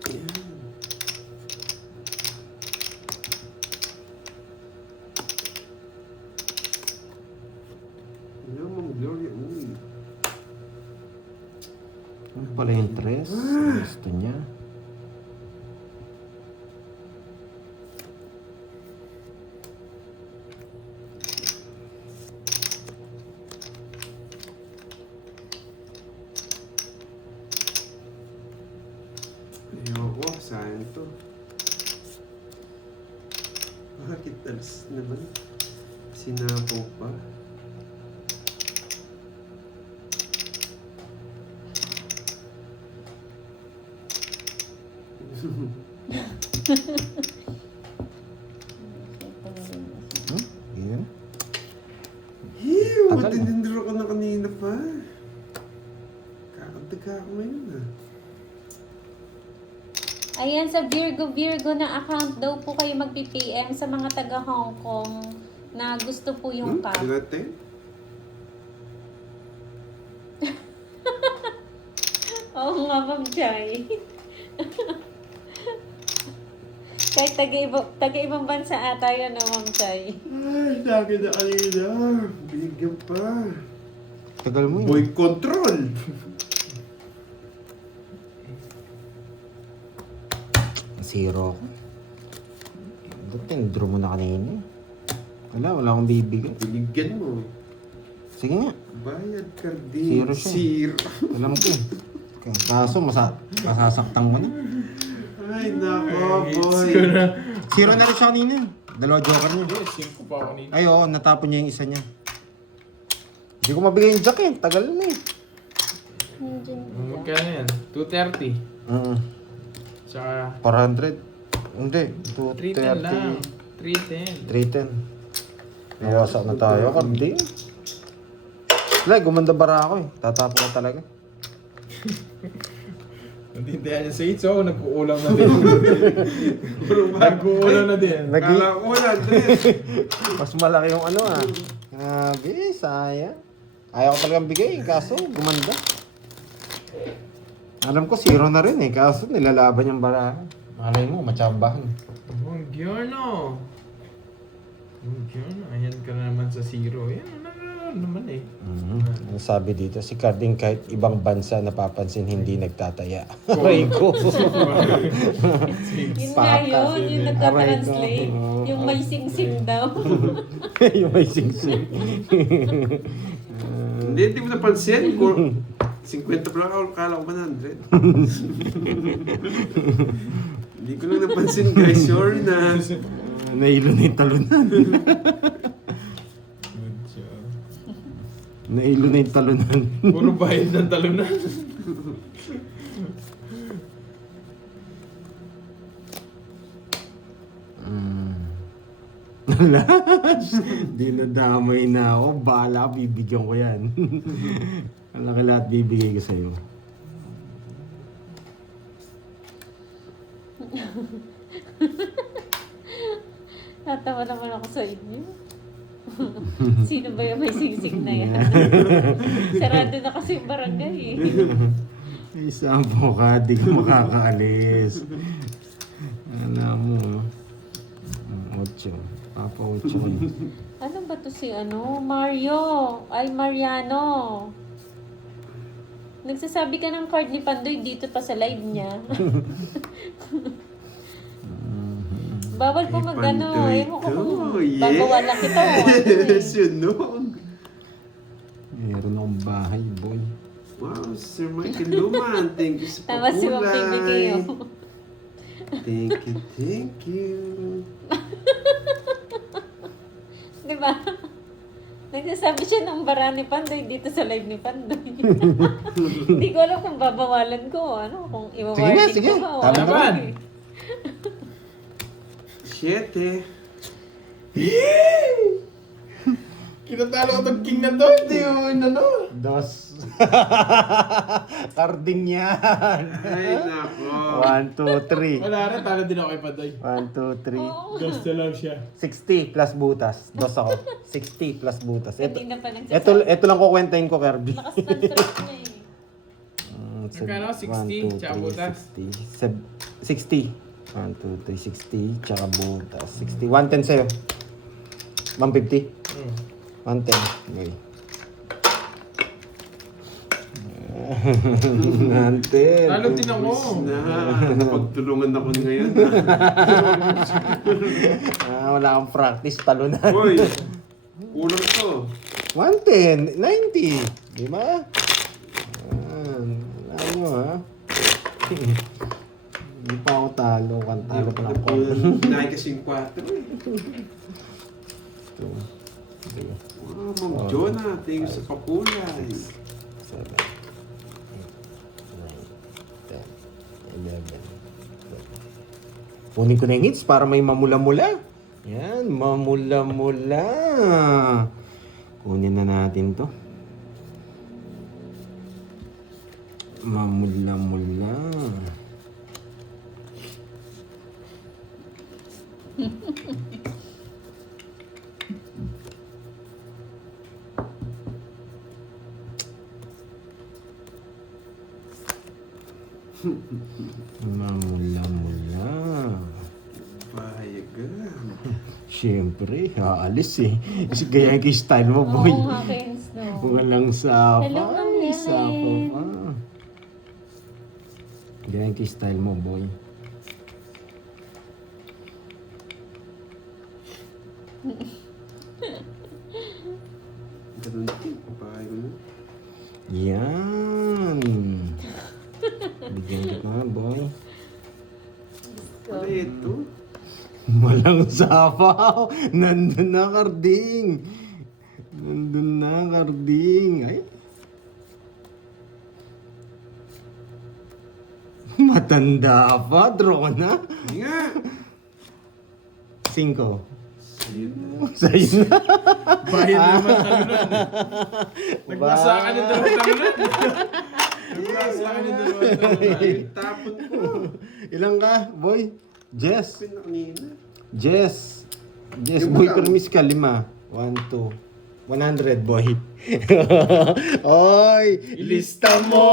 Yan. Yan, Ma'am Gloria. Uy. Ano pala yung tres? Gusto niya. Ayoko, sayang to. Bakit alas naman? Sinapo pa. Yan. Ew, Tagal. matinindro ko na kanina pa. Kakataga ako ngayon ah. Ayan, sa Virgo na account daw po kayo magpi-PM sa mga taga Hong Kong na gusto po yung cup. Dilate? Oo nga, Ma'am Jai. Kahit taga-ibang bansa ata yun, no, Ma'am Chay. Ay, lagi na kanina. Binigyan pa. Tagal mo yun. Boy control. Zero ako. Dati, draw mo na kanina. Wala akong bibigyan. Binigyan mo. Sige nga. Bayad ka din. Zero siya. Alam ko. Kaso, masasaktan mo na. Ay, nako, boy. Zero na rin siya kanina. Dalawa joker niya. 5 pa ako nito. Ay, oo, natapon niya yung isa niya. Hindi ko mabigay yung jack eh. Tagal na eh. Magkano yan? 230. Tsaka 400. Hindi. 310 lang. 310. 310. Nawasak na tayo. Kardi. Wala, gumanda bara ako eh. Tatapon na talaga. Natindihan niya sa itso, nag-uulang na din. Nag-uulang na din. Kala ko wala din. Mas malaki yung ano ah. Grabe, sayang. Ayaw ko talagang bigay, kaso gumanda. Alam ko, zero na rin eh. Kaso nilalaban yung bara. Malay mo, matsambahan. Buongiorno. Buongiorno. Ayan ka na naman sa zero. Yan, ano naman eh. Ang sabi dito, si Carding kahit ibang bansa napapansin hindi nagtataya. Aray ko. Yun nga yun, yung nagka-translate. Aray ko. Yung may sing-sing daw. Yung may sing-sing. Hindi mo napansin. 50 pa lang ako, kala ko 100. Hindi ko lang napansin, guys. Sorry na. Nailo na yung talunan. Good job. Nailo na yung talunan. Puro bayad ng talunan. Wala. Dinadamay na ako. Bahala, bibigyan ko yan. Ang laki lahat bibigay ko sa'yo. Tatawa naman ako sa inyo. Sino ba yung may sing-sing na yan? Sarado na kasi yung barangay eh. Isang po ka, di ka makakaalis. Alam mo. 8. Papa 8. Ano ba to si Mario? Ay, Mariano. Nagsasabi ka ng card ni Pandoy dito pa sa live niya. Bawal po mag-ano. Pandoy Ewan ko to. kung Yes. babawalan kita o ano eh. Sunog. Meron akong bahay, boy. Wow, Sir Michael Luman. Thank you sa Tama si Ma'am Kimi kayo. Thank you. Diba? Nagsasabi siya ng bara ni Pandoy dito sa live ni Pandoy. Hindi ko alam kung babawalan ko kung i-warning Sige. ko ba o Tama ano. naman. 7. Kinatalo ko itong king na to. Hindi yun, ano? 2. Carding yan. Ay, nako. 1, 2, 3. Wala rin, talo din ako kay Padoy. 1, 2, 3. Oo. Gusto lang siya. 60 plus butas. 2 ako. 60 plus butas. Hindi na pa nagsasabi. Ito lang kukwentahin ko, Kirby. Lakas ng trip niya eh. Magkano? 60, tsaka butas? 60. 1, 2, 3, 60. Tsaka butas. 60. 110 sa'yo. 150. 110. Okay. 110. Talo din ako. Pagtulungan ako ngayon. Wala kang practice. Talo na. Boy, kulang to. 110. 90. Di ba? Alam mo ha. Hindi pa ako talo. Talo pa lang ako. Nahin kasing 4 eh. Wow, Ma'am Jonah. Thank you sa pakulay. 7, 8, 9, 10, 11. Kunin ko na yung hits para may mamula-mula. Yan, mamula-mula. Kunin na natin to. Mamula-mula. Mamula-mula. Siyempre, aalis eh. Kasi gaya yung style mo, boy. Oo, Hawkins, no. Walang sapa. Hello, Ma'am May Helen. sapa pa. Gaya yung style mo, boy. Ganun din. Papahay ko na. Yan. Bigyan kita nga, boy. Ano ito? Walang sapaw. Nandun na, Karding. Nandun na, Karding. Ay. Matanda pa. Draw na. Hindi nga. 5. Ayun na. Sa'yo na. Bayad naman talunan. Nagbasa ka ng dalawang talunan. Nagbasa ka ng dalawang talunan. Ay, tapon ko. Ilang ka, boy? Jess. Pin na kanina. Jess. Jess, Yung boy, magkano? permis ka. 5. 1, 2. 100, boy. Oy! Ilista mo!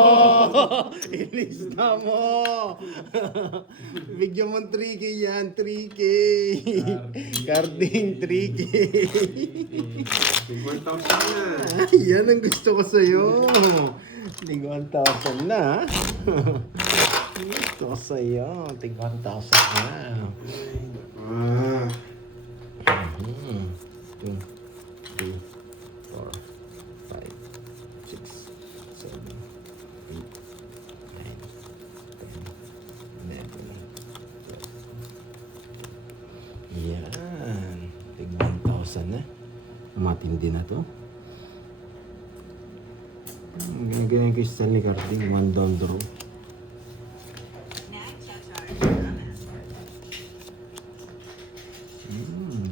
Ilista mo! Bigyan mo 3K yan. 3K. Carding 3K. 1,000 na. Yan ang gusto ko sa'yo. Tig 1,000 na. Gusto ko sa'yo. Tig 1,000 na. Ah. 2, 3, 4, 5, 6, 7, 8, 9, 10, 11, 12. Yan. Tig 1,000 na. Matindi na to. Ganyan ko yung Stanley Carding. 1 down draw.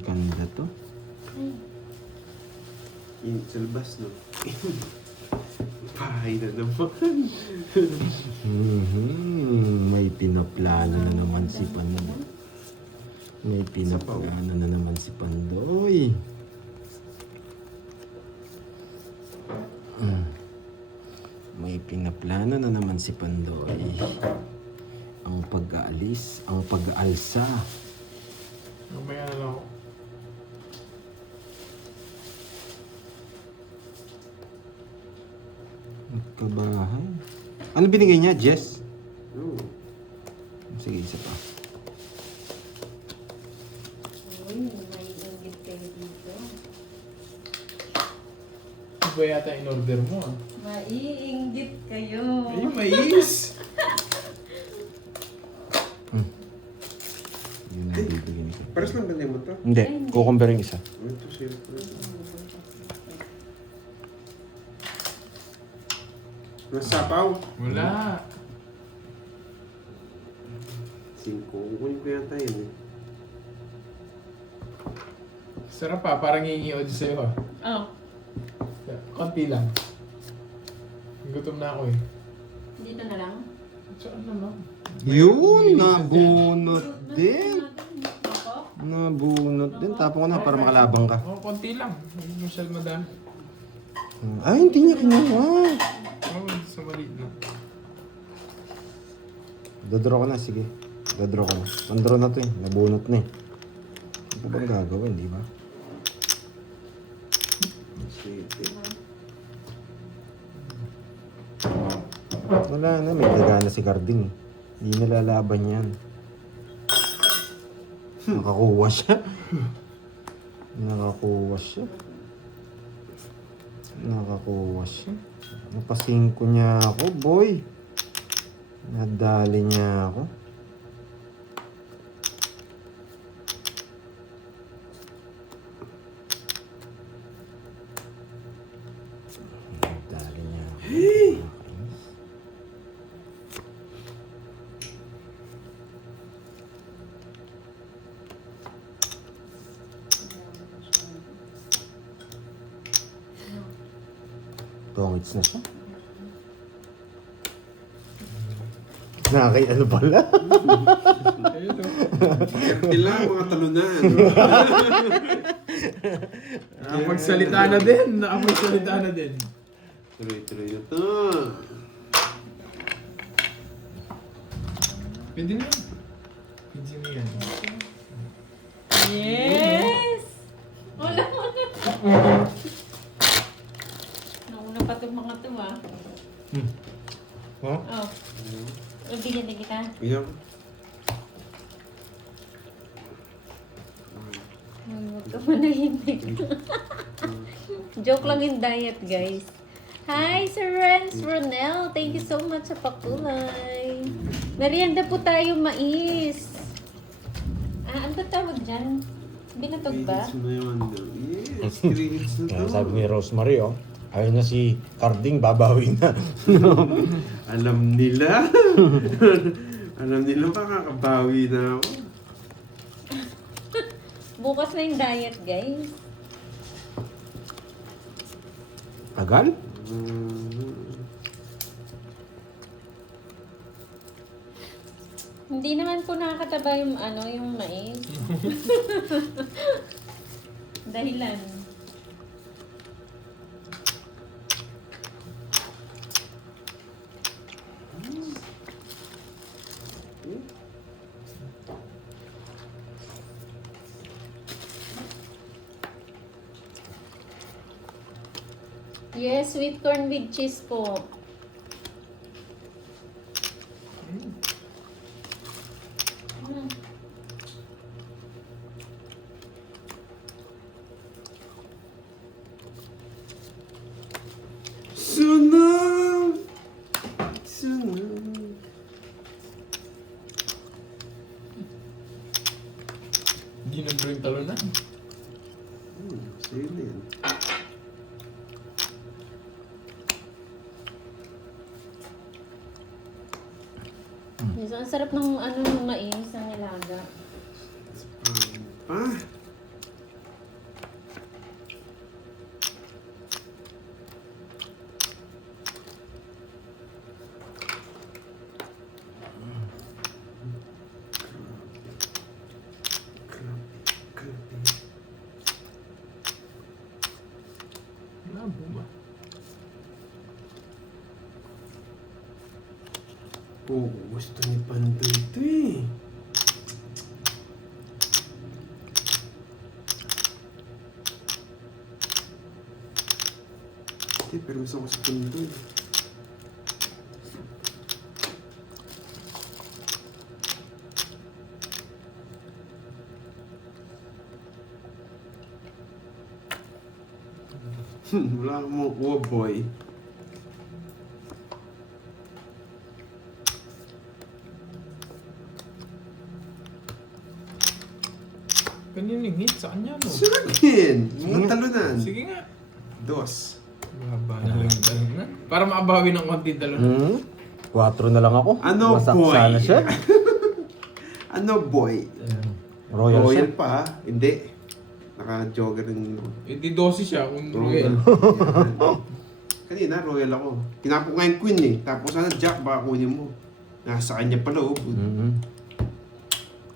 Ganda to. Yung sa labas, no? Pahay na naman. May pinaplano na naman si Pandoy. May pinaplano na naman si Pandoy. May pinaplano na naman si Pandoy. Ang pag-aalis, ang pag-aalsa. Mamaya na lang ako. Magkabahay. Ano binigay niya, Jess? Oo. Sige, isa pa. Uy, may inggit kayo dito. Ano ba yata in order mo? Maiinggit kayo. Ay, mais! Yun ang bibigyan ko. Paras lang galing mo to. Hindi, kukumpara yung isa. Ito, sila ko. Nasapaw. Wala. 5. Kukunin ko yata yun eh. Sarap pa, parang ngingiod sa'yo ha. Oh, Konti lang. Gutom na ako eh. dito na lang. Saan na lang? Yun, nabunot din. Ako? Nabunot din. Tapon ko na para makalabang ka. Oo, konti lang. Hindi masyal madami. Ay, hindi niya kinuha. Oo, sa maliit na. Dodraw ko na, sige. Dodraw ko na. Pandraw na to eh. Nabunot na eh. Ano bang gagawin, di ba? Sige. Wala na, may gagana si Carding. Hindi nalalaban yan. Nakakuha siya. Nakakuha siya. Nakakuha siya. Napasingko niya ako, boy. Nadali niya ako. Nadali niya ako. Tongits na siya. Nakakay ano pala? Ayun o. Sila, mga talunan. Nakapagsalita na din. Nakapagsalita na din. Tuloy-tuloy na to. Pwede na. Pwede na yan. Yes! Oh? Oh. Bigyan na kita. Iyak. Ay, huwag ka manahimik. Joke lang yung diet, guys. Hi, Sir Renz Ronel. Thank you so much sa pakulay. Merienda po tayo, mais. Ano ba tawag dyan? Binatog ba? Green hits mo naman daw. Yes, green hits na Kaya to. sabi ni Rosemary, oh, ayun na si Carding, babawi na. Alam nila. Alam nila makakabawi na ako. Bukas na yung diet, guys. Tagal? Hindi naman po nakakataba yung yung mais. Dahilan. Yes, sweet corn with cheese po. Mm. Sunog! Sunog. Hindi na bro yung talunan. Sa'yo na yan. Yes, ang sarap ng ng mais, ng nilaga. Ah! Labo ba? Oo, gusto ni Pandoy ito eh. Hindi, pero gusto ko sa Pandoy. Wala akong makuha, boy. Kanina yung hit sa kanya, no? Sa akin! Mga talunan. Sige nga. Dos. Mahaba na lang yung talunan. Para makabawi ng konti talunan. 4 na lang ako. Ano, Wasak boy? sana siya. Ano, boy? Royal, Royal siya. pa, ha? Hindi. Naka-jogger rin. Hindi dosis siya kung royal. Yan. Kanina, royal ako. Kinapong nga yung queen eh. Tapos sana jack, baka kunin mo. Nasa kanya pala, oh.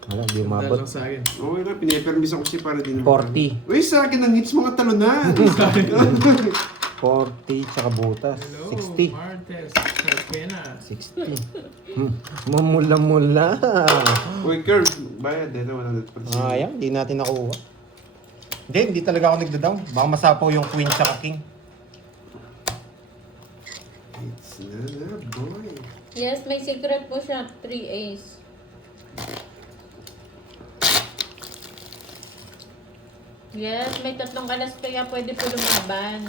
Wala, di Dahil umabot. lang sa akin. Okay na, pinipermis ako siya para din. 40. Uy, sa akin ang hits mga talunan. 40, tsaka butas. Hello, 60. Martes. Sarpena. 60. Mamula-mula. Uy, Curve, bayad eh. 100%. Sayang, di natin nakuha. Hindi talaga ako nagda-down. Baka masapaw yung queen tsaka king. Hits na, boy. Yes, may secret po siya. 3 ace. Yes, may 3 kalas kaya pwede po lumaban.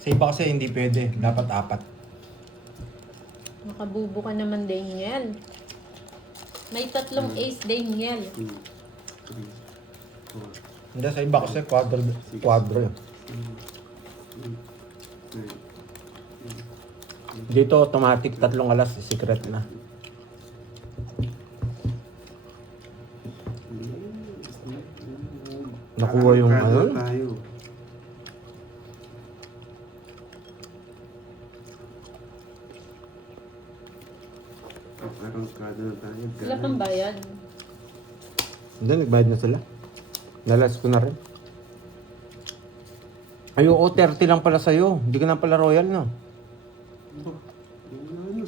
Sa iba kasi hindi pwede. Dapat 4. Makabubo ka naman, Daniel. May 3 ace, Daniel. 2, 3, 4, Hindi, sa iba kasi quadro yun. 9, Dito automatic 3 alas, secret na. Nakuha yung Arangkada ano? tayo. Arangkada na tayo. Sila pang bayad. Hindi, nagbayad na sila. Nalas ko na rin. Ayoko, 30 lang pala sa'yo. Hindi ka na pala royal, no?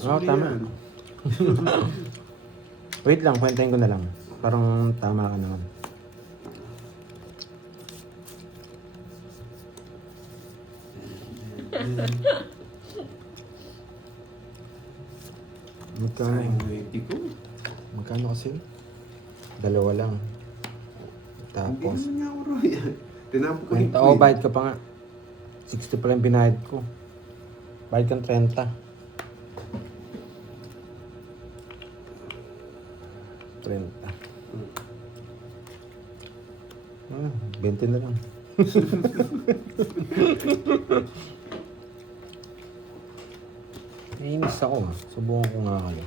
Oo, tama. Wait lang, kwentahin ko na lang. Parang tama ka naman. Magkano? Sayang na hindi ko. Magkano kasi? Dalawa lang. Hindi Tapos, naman niya ako royal. Tinapos ko yung oh, bayad ka pa nga. 60 pa lang binayad ko. Bayad kang 30. 30. Ah, 20 na lang. Nainis ako ah. Subukan ko nga kayo.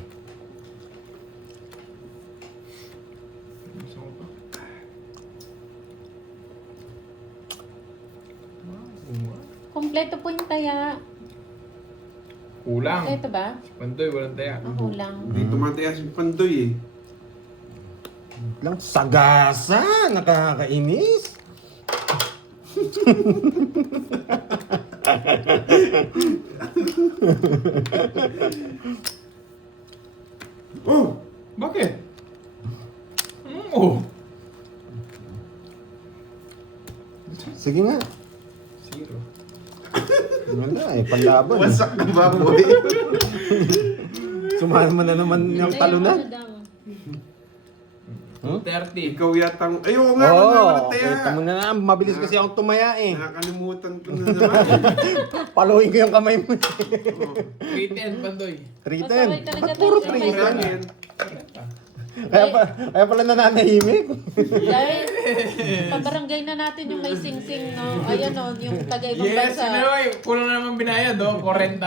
Gusto ko pa. Kompleto po yung taya. Kulang. Kompleto ba? Pandoy, walang taya. Kulang. Hindi tumatayas yung pandoy eh. Lang sagasa! Nakakainis! Oh! Bakit? Oh! Sige nga. Zero. Wala eh, panlaban. Wasak na baboy. Sumahan mo na naman yung Taya talunan. mo, Dang. 230. Ikaw yatang... Ayaw nga, Oo, wala taya. kita mo na na. Mabilis kasi akong tumaya eh. Nakakalimutan ko na naman. Paluin ko yung kamay mo. 310, Pandoy. 310. Masabay talaga Ba't puro tayo sa 310? Kurangin. Kaya pala nananahimik. Dahil, pabarangay na natin yung may sing-sing, no? Ayan, no? Yung taga-ibang Yes, bansa. Pinoy! Kulang na naman binayad, oh. 40.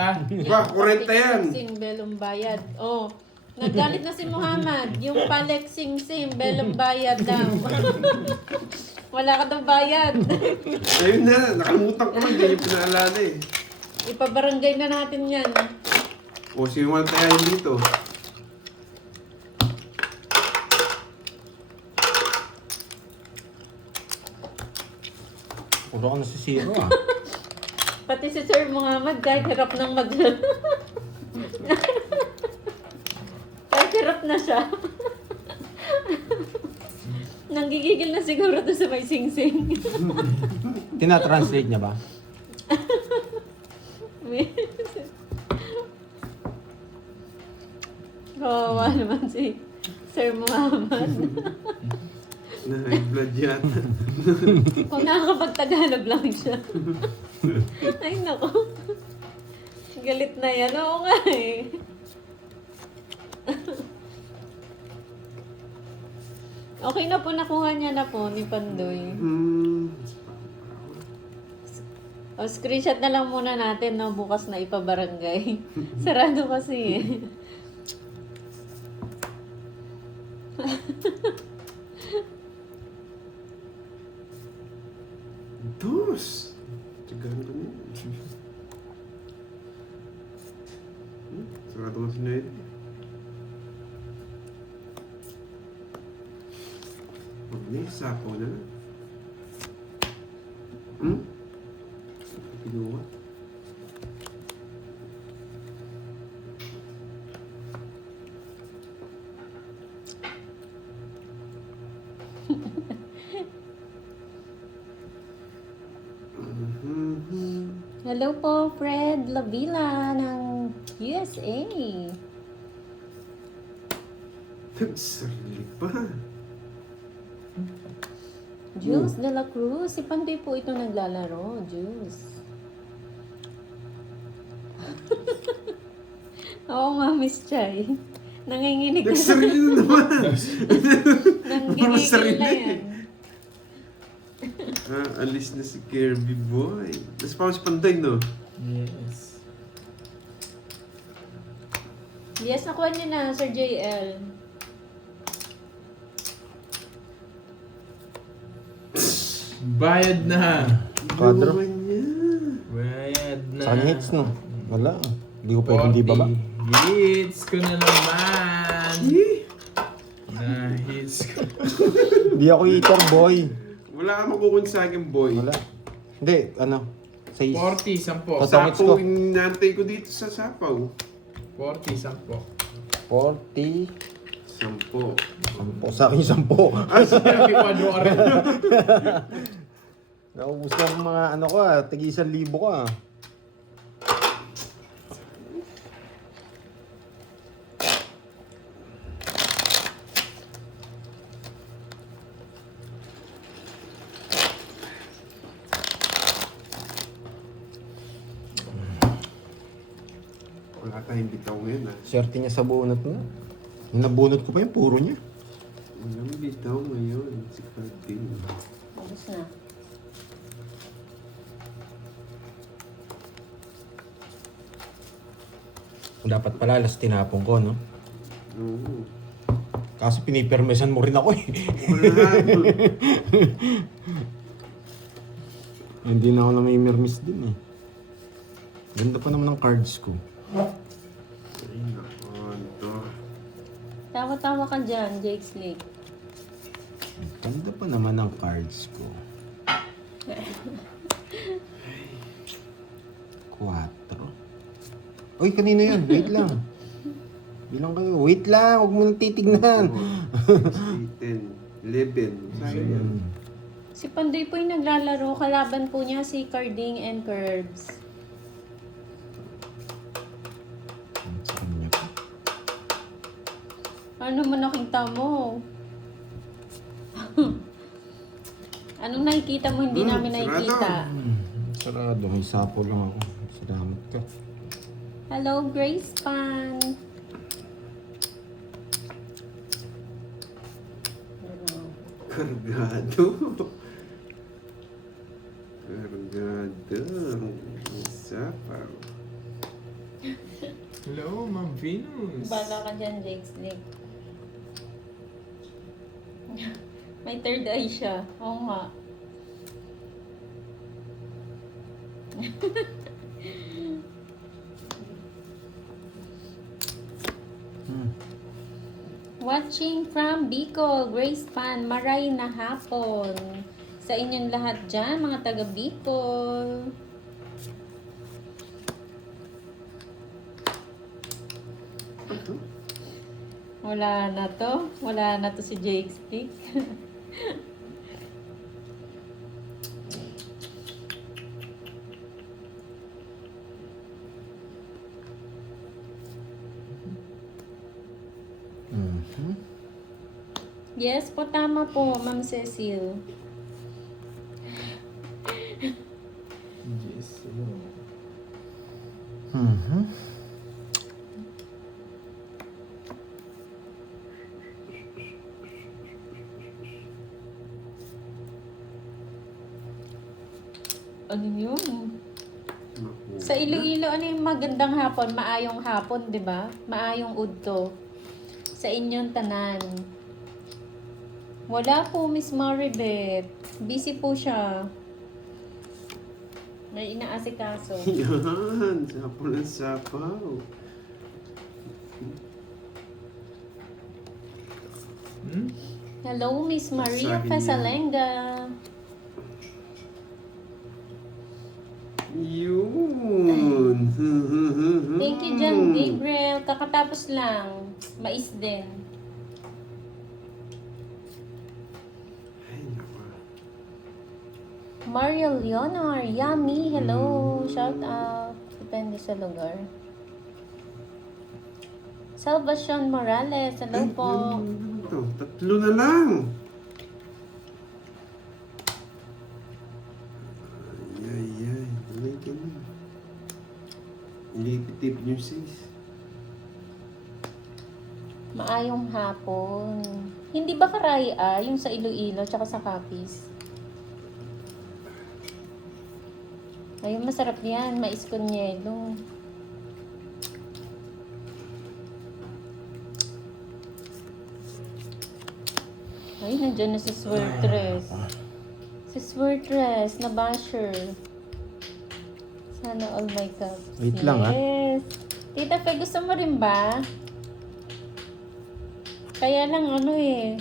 Ba, 40 yan. Sing belong bayad. Oh, naggalit na si Muhammad. Yung palek sing belong bayad daw. Wala ka daw bayad. Ayun na, nakalimutan ko lang. Ganyan yung pinaalala eh. Ipabarangay na natin yan. O, sino man tayahin dito? Puro ka nasisiro ah. Pati si Sir Muhammad, kahit hirap nang mag... kahit hirap na siya. Nanggigigil na siguro to sa may sing-sing. Tinatranslate niya ba? Kawawa naman si Sir Muhammad. Na high blood yata. Kung nakakapag-Tagalog lang siya. Ay, nako. Galit na yan. Oo nga eh. Okay na po, nakuha niya na po ni Pandoy. O, screenshot na lang muna natin, no? Bukas na ipabarangay. Sarado kasi eh. Dos! Tsagaan ko niya. Sarado nga si Noel. Huwag na, sapo na lang. Pinuha. Hello po, Fred Lavila ng USA. Nagsarili pa. Jules de la Cruz. Si Pandoy po ito naglalaro. Jules. Oo nga, Miss Chay. Nanginginig na. Nagsarili na naman. Nanginginig na yan. Alis na si Kirby Boy. Tapos pa si Panday, no? Yes. Yes, nakuha niyo na, Sir JL. Bayad na. Quadro. Naman niya. Bayad na. Sa hits no? Wala. Hindi ko pwede hindi baba. 40 hits ko na naman. Eh, Na hits ko. Hindi ako eater boy. wala ka makukunin sa akin, boy. Wala. Hindi, ano? 6. 40, 10. Tatangits Sapaw, ko. inantay ko dito sa sapaw. 40, 10. 40. 10. 10. Sa akin 10. Sinabi ko ano ka rin. Naubos na ang mga ano ko ah. Tigi 1,000 ko ah. tayong bitaw ngayon ah. Swerte niya sa bunot nga. Yung nabunot ko pa yung puro niya. Walang bitaw ngayon. Si Carding. Ubus na. Dapat pala last tinapon ko, no? Oo. Kaso pinipermesan mo rin ako eh. Wala. Hindi na ako na may mirmis din eh. Ganda pa naman ng cards ko. Ay, naman to. Tawa-tawa ka dyan, Jake Slick. Ganda pa naman ng cards ko. 4. Uy, kanina yun. Wait lang. Bilang kayo. Wait lang. Huwag mo nang titignan. 10, 11. Sayang yan. Si Pandoy po yung naglalaro. Kalaban po niya si Carding and Curbs. Sa kanya to. Ano mo nakita mo? Anong nakikita mo hindi namin sarado. nakikita? Sarado. May sapo lang ako. Salamat ka. Hello, Grace Pan. Kargado. Kargado. Sapaw. Hello, Ma'am Venus. Bala ka dyan, Jake Slick. May third eye siya. Oo nga. Watching from Bicol, Grace Pan, maray na hapon. Sa inyong lahat dyan, mga taga Bicol. Wala na to. Wala na to si Jake Stick. Yes po, tama po, Ma'am Cecil. Yes, hello. Ano yun? Naku. Sa Iloilo, ano yung magandang hapon? Maayong hapon, di ba? Maayong udto. Sa inyong tanan. Wala po, Miss Maribeth. Busy po siya. May inaasikaso. Yan. Sapaw ng sapaw. Hello, Miss Maria Sabi niya. Pasalenga. Yun. Thank you, John Gabriel. Kakatapos lang. Mais din. Ay, naku. Mario Leonor, yummy, hello, shout out, depende sa lugar. Salvacion Morales, hello Ay, po. ano to? Tatlo na lang. Ay. Alay ka na. Ilitip niyo sis. Maayong hapon. Hindi ba karaya yung sa Iloilo tsaka sa Capiz? Ayun, masarap yan, mais con yelo. Ay, nandiyan na si Swertres. Si Swertres na basher. Sana all my cups. Wait lang, ha? Yes. Tita Fe, gusto mo rin ba? Kaya lang ano eh.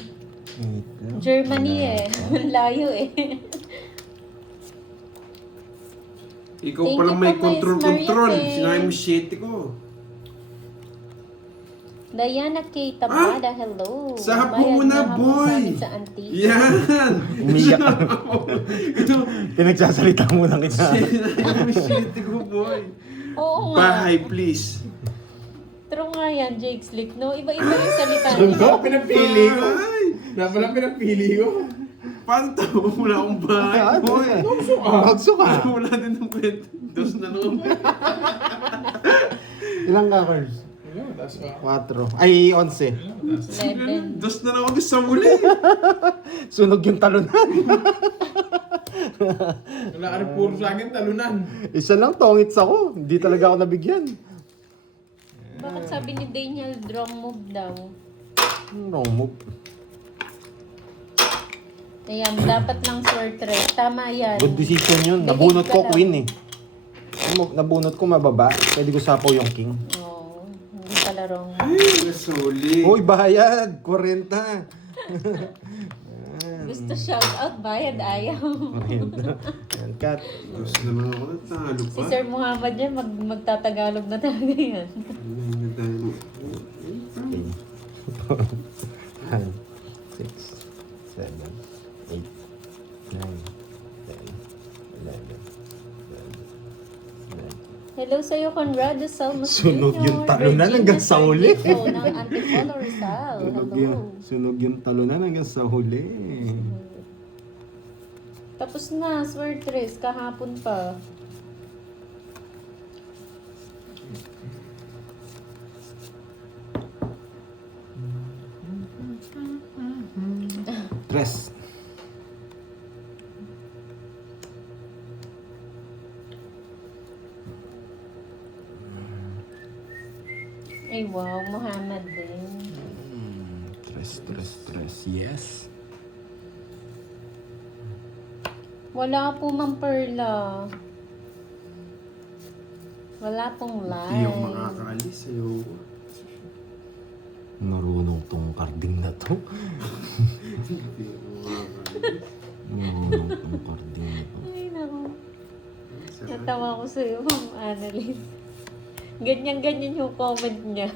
Germany eh. Layo eh. Ikaw Thank pala you may po, Miss control. Maria Fe. Sinabi mo 7 ko. Diana K. Tabada, hello. Sapo Bayad mo na, hapon boy. sa amin sa auntie. Yan! Umiyak ka. Ito, Pinagsasalita mo lang kita. sinabi mo 7 ko, boy. Oo nga. Bahay, please. True nga yan, Jake Slick, no? Iba-iba yung salita Ano niya. ba? Pinapili ko. Bahay! Napala pinapili ko. Paano to? Wala akong bahay, boy. Magsuka. Wala din ng kwento. Dos na lang. Ilang ka, Carls? Ayun, taas pa. 4. Ay, 11. Ayun, taas. 11. Dos na lang ako sa muli. Sunog yung talunan. Wala ka rin puro sa akin, talunan. Isa lang, tongits ako. Hindi talaga ako nabigyan. Bakit sabi ni Daniel, drum move daw? Wrong move. Ayan, dapat lang sortress. Tama yan. Good decision yun. Believe Nabunot ka ko lang. queen eh. Nabunot ko mababa. Pwede ko sapaw yung king. Oo, hindi pala wrong. Ay, nasuli. Uy, bayad! 40. Gusto shout out, bayad, ayaw. 40. Yan, cut. Dos na lang ako. Talo Si pa. Sir Muhammad yan, magtatagalog na talaga yan. Ay, nadalo. Okay. 5, 6, 7, 8, 9, 10, 11, 12, Hello sa'yo, Conrado Salmas Sunog Jr., yung talunan hanggang sa huli. Virginia Sargento ng Antipolo Rizal. Hello. Sunog yung talunan hanggang sa huli. Tapos na, sortress, kahapon pa. Tres. Ay wow, Muhammad din. Tres. Yes. Wala po, Ma'am Perla. Wala pong Hindi yung live. makakaalis sa'yo. Marunong tong karding na to. Hindi yung makakaalis. Marunong tong karding na to. Ay, naku. Sarap. Natawa ko sa'yo, Ma'am Annalyn. Ganyan-ganyan yung comment niya.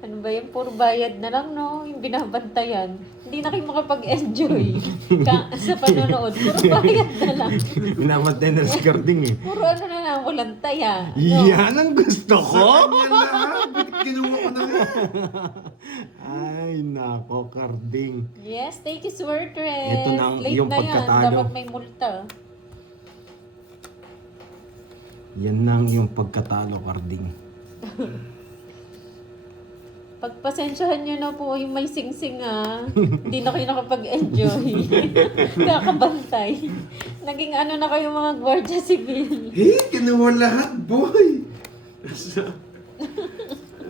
Ano ba yan? Puro bayad na lang, no? Yung binabantayan. Hindi na kayo makapag-enjoy sa panonood. Puro bayad na lang. Binamatay na si karding eh. Puro ano na lang, walang taya. No? Yan ang gusto ko! Yan lahat. Bakit kinuha ko na yan? Ay, nako, karding. Yes, thank you, Swertress. Ito na ang Late iyong na yan. pagkatalo. Dapat may multa. Yan na ang iyong pagkatalo, karding. Pagpasensyahan nyo na po yung may sing-sing Hindi na kayo nakapag-enjoy. Kakabantay. Naging ano na kayo mga gwardiya civil. Eh, kinuha lahat, boy.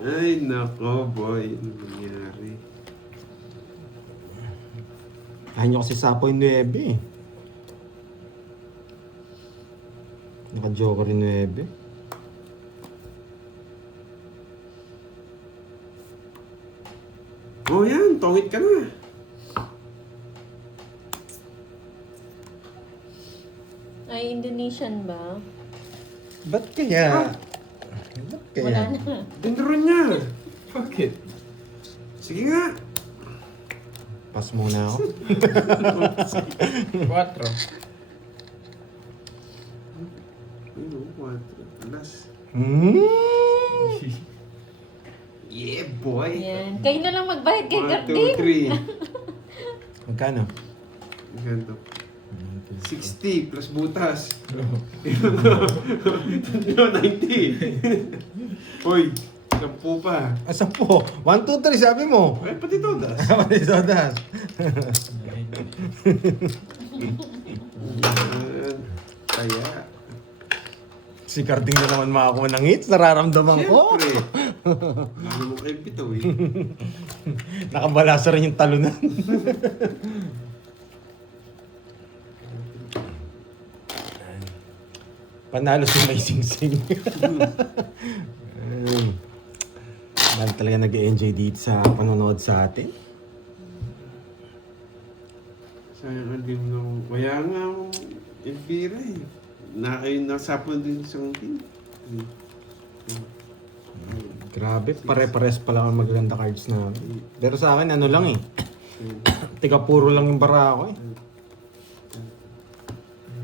Ay, nako, boy. Ano nangyari? Kaya nyo kasi sapoy 9 eh. Naka-joker yung 9. Oh, yan. Tongit ka na. Ay, Indonesian ba? Ba't kaya? Ba't kaya? Wala na. Dendron niya. Bakit? Sige nga. Pass muna ako. 4. Ayun, 4. Last. Yeah, boy. Yan. Kayo na lang magbayad kay 1, Garding. 2, 3. Magkano? Ganito. 60 plus butas. 90. Hoy, 10 pa. Asa po? 1, 2, 3 sabi mo. Ay, pati todas. Pati sodas. Kaya. Si Karding na naman makakuha ng hits. Nararamdaman ko. Siyempre. Lalo mo kayo pito eh. Nakabalasa rin yung talunan. Panalo si May Sing-Sing. Dahil talaga nag-enjoy dito sa panonood sa atin. Sayang ang dim nung... Kaya nga akong Elvira eh. Nasapon din sa akin. Grabe, pare-pares pa lang ang magaganda cards na. Pero sa akin, ano lang eh. Tiga puro lang yung bara ako eh.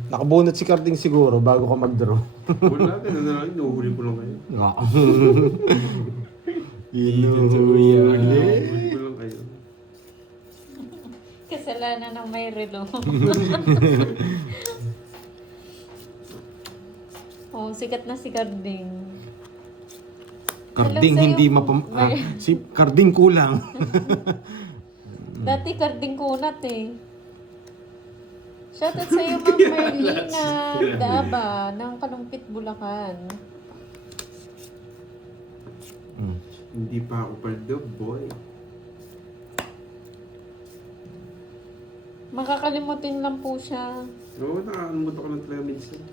Nakabunot si Carding siguro bago ka mag-draw. Wala, ganun na lang. Inuhuli ko lang kayo. Oo. Inuhuli ko lang kayo. Kasalanan ng may relo. Oh, sikat na si Carding. Carding Alam sa'yo, hindi si Carding kulang. Dati Carding kunat eh. Shoutout sa'yo, Ma'am Merlina Daba ng Kalumpit, Bulacan. Hindi pa ako paldo, boy. Makakalimutin lang po siya. Oo, nakakalimutan ko lang talaga minsan.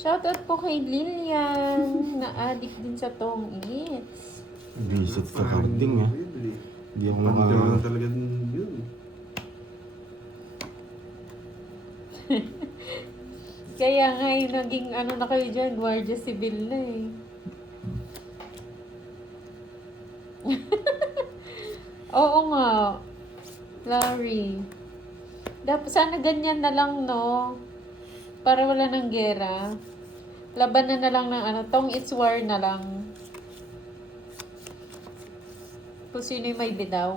Shoutout po kay Lilian na addict din sa Tong Eats. Visit sa Carding ah. Hindi ako Pandaw na talaga yun. Kaya nga naging ano na kayo dyan, Guardia Civil na eh. Oo nga, Larry. Sana ganyan na lang, no? Para wala ng gera. Labanan na lang ng ano, Tong It's War na lang. Kung sino yung may bidaw.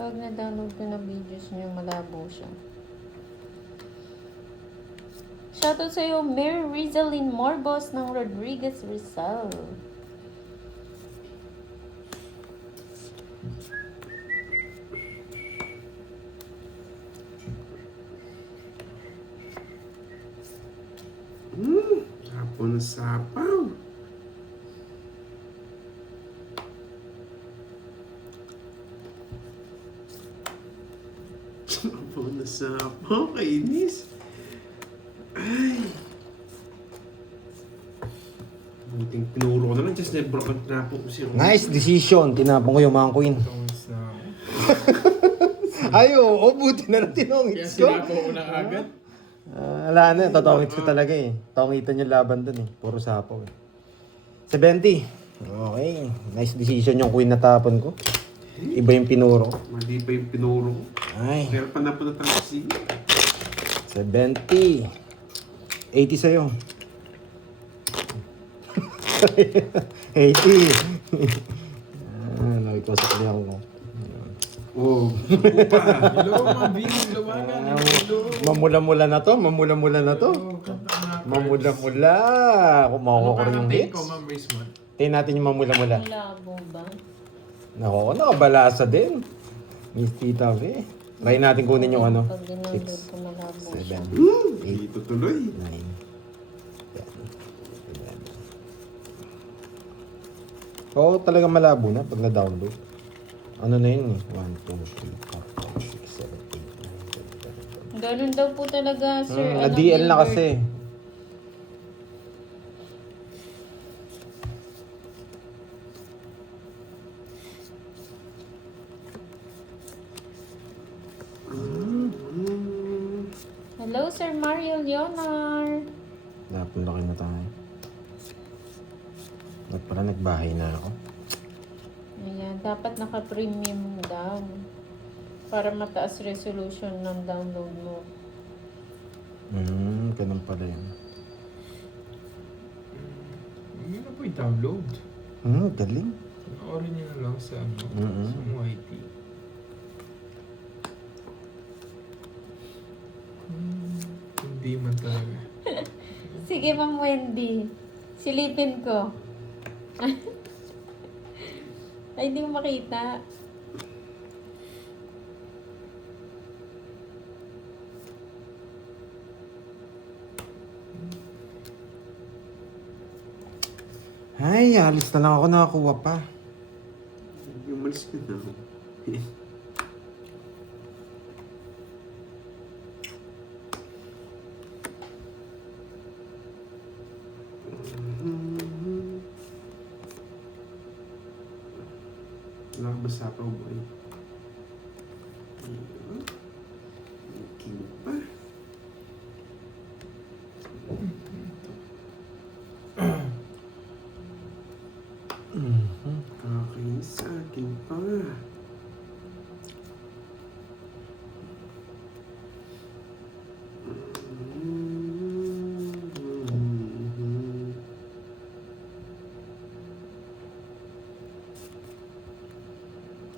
Pag na-download ko ng videos niyo, malabo siya. Shoutout sa'yo, Mary Rizalyn Morbos ng Rodriguez Rizal. Sapaw na sapaw. Sapaw na sapaw, kainis. Ay. Buting pinuro ko na lang, just never ko tinapo ko si Ron. Nice decision. Tinapon ko yung mga queen. Tungis na ako. Ay, oo. Buti na lang Kaya tinongits ko. sinapo ko na agad. Wala na. Totongits ko talaga eh. Tongitan yung laban dun eh. Puro sapaw eh. 70. Okay. Nice decision yung queen na tapon ko. Iba yung pinuro ko. Mali pa yung pinuro ko. Ay. Pero panapunta tayo kasi. 70. 80 sa'yo. 80. Lagi ko sa kanya ko. Oh, ako pa. Hello, Mabing. Lumagan. Hello. Mamula-mula na to. Mamula-mula na to. Mamula-mula. Kung makuha ko rin yung take ko, hits. Ma'am Raceman? Tingnan natin yung mamula-mula. Malabo ba? Nako, nakabalasa din. Miss Tita V. Try natin kunin yung ano. Pag dinownload 6, ko, malabo siya. 7, 8, Dito tuloy. 9, 10, 11. Oo, talaga malabo na pag na-download. Ano na yun eh? 1, 2, 3, 4, 5, 6, 7, 8, 9, 10, 11. Ganun daw po talaga, sir. Na-DL na kasi. Hello, Sir Mario Leonar. Napunlaki na tayo. At pala nagbahay na ako. Ayan, dapat naka-premium daw. Para mataas resolution ng download mo. Ganun pala yun. Yun na po yung download. Galing. Panoorin nyo na lang sa ano, sa YT. Hindi man talaga. Sige, Ma'am Wendy. Silipin ko. Ay, hindi mo makita. Ay, alis na lang ako nakakuha pa. Umalis ka na. Wala ka ba sapaw, boy? Ayun. King pa. Kakain sa akin pa.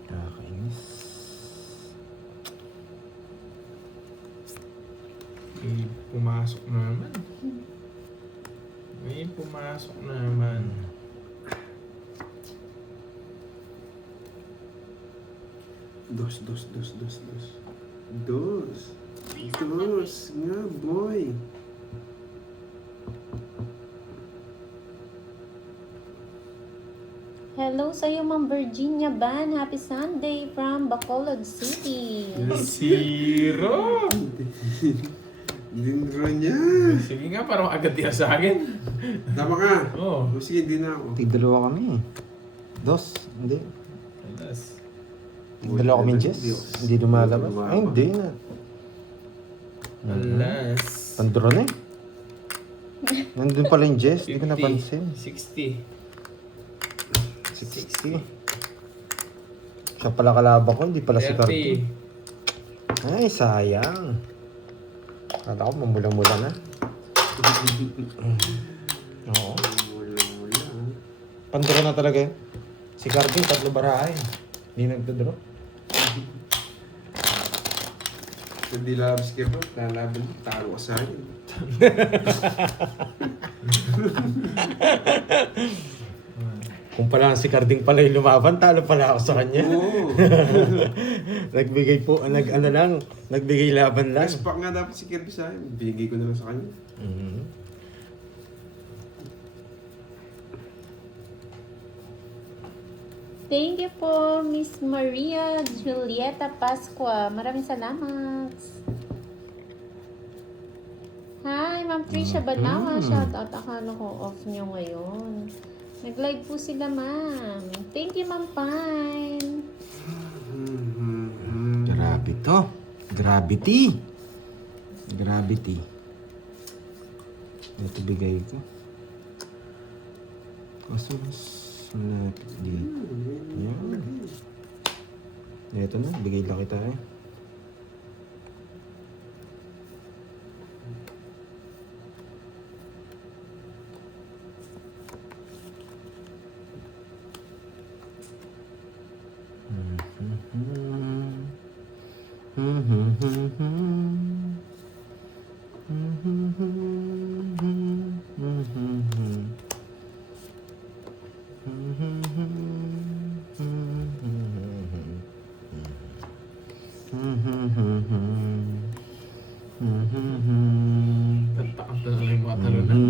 Kakainis. May pumasok naman. May pumasok naman. Dos. Please Dos nga, boy. Hello sa iyo, Ma'am Virginia Ban. Happy Sunday from Bacolod City. Zero! Dinro niya. Sige nga, parang agad yan sa akin. Tama ka. Oo. O sige, di na ako. Tig-dalawa kami. Dos. Hindi. Alas. Tig-dalawa kami, Jess. Hindi lumalabas. Ay, hindi na. Alas. Pandro na eh. Nandun pala yung Jess. Hindi ko napansin. 60. 60. Siya pala kalaba ko, hindi pala si Cardi. 30. Ay, sayang. Kala ko mamula-mula na. Oo. Mula. Pandro na talaga yun. Si Cardi, 3 barahay. Hindi nagdodro. Kung di lalabas ka ba, lalaban, talo ka sa akin. Kung pala si Carding pala yung lumaban, talo pala ako sa kanya. Oo. Nagbigay po, nagbigay laban lang. Last pack nga dapat si Kirby sa akin. Bigay ko na lang sa kanya. Mhm. Thank you po, Miss Maria Julieta Pascua. Maraming salamat. Hi, Ma'am Trisha Banawa. Shoutout. Akala ko off nyo ngayon. Nag-live po sila, ma'am. Thank you, Ma'am Pine. Grabe to. Gravity. Gravity. Ito bigay ko. Kaso mas malapit dito. Yan. Ito na, bigay lang kita eh. Nagtakam na lang yung mga talunan.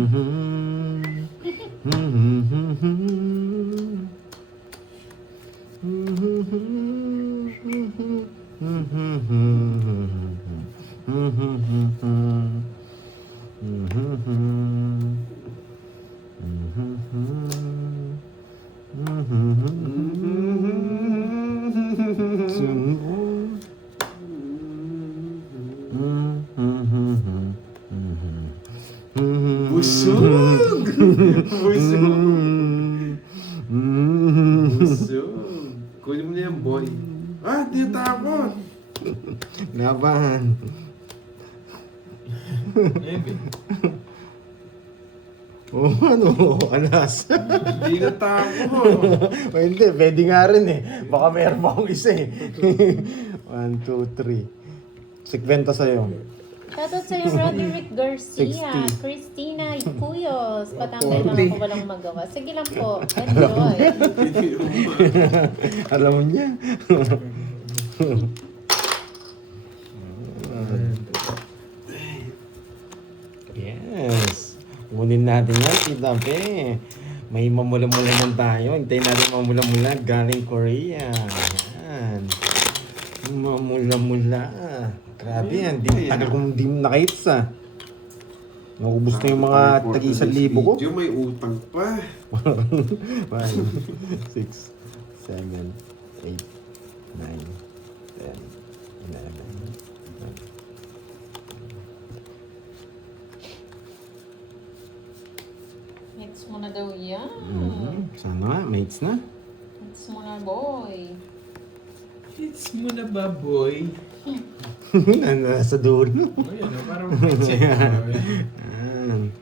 Busog! Busog! Busog! Kunin mo na yan, boy. Ah, di tapon! Laban. Maybe. Oh, ano? Alas. Di na tapon! O hindi, pwede nga rin eh. Baka meron pa akong isa eh. 1, 2, 3. 50 sa'yo. Shoutout sa iyo, Roderick Garcia, 60. Christina Ipuyos. Patangkay lang ako walang magawa. Sige lang po. Enjoy. Alam niya. Yes. Kunin natin yan, Tita Pe. May mamula-mula man tayo. Hintayin natin mamula-mula galing Korea. Yan. Mamula-mula. Grabe yan. Tagal kong di nakita. Naubos na yung mga tag-1,000 ko. Video, may utang pa. 1, 6, 7, 8, 9, 10, 11. Next Hits mo na daw yan. Sana nga, mates na. Hits mo na, boy. Hits mo na ba, boy? Nasa dulo. O yan, parang check mo. Ayan.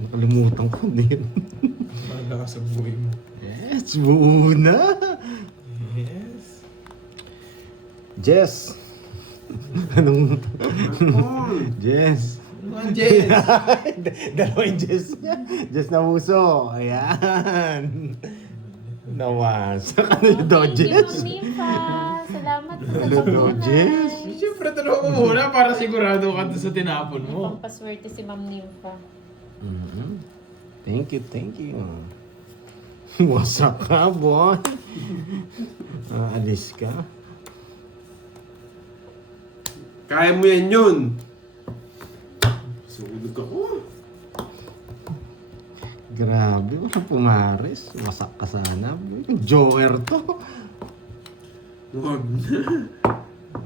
Nakalimutan ko din. Bahala ka sa buhay mo. Yes, buo na. Yes. Jess. Anong... Oh, Jess. Ano ang Jess? Dalawang Jess niya. Jess na muso. Ayan. Nawasak. Ano yung daw, Thank you, Jess? Ma'am Nifa. Salamat po sa Ano daw, Jess? papunay. Siyempre, tanong ko muna para sigurado ka doon sa tinapon mo. Pampaswerte si Ma'am Nifa. Thank you, thank you. Wasak ka, boy. Alis ka. kaya mo yan yun. Sunog ako. Grabe, wala pumaris. Wasak ka sana. Joker to. Huwag na.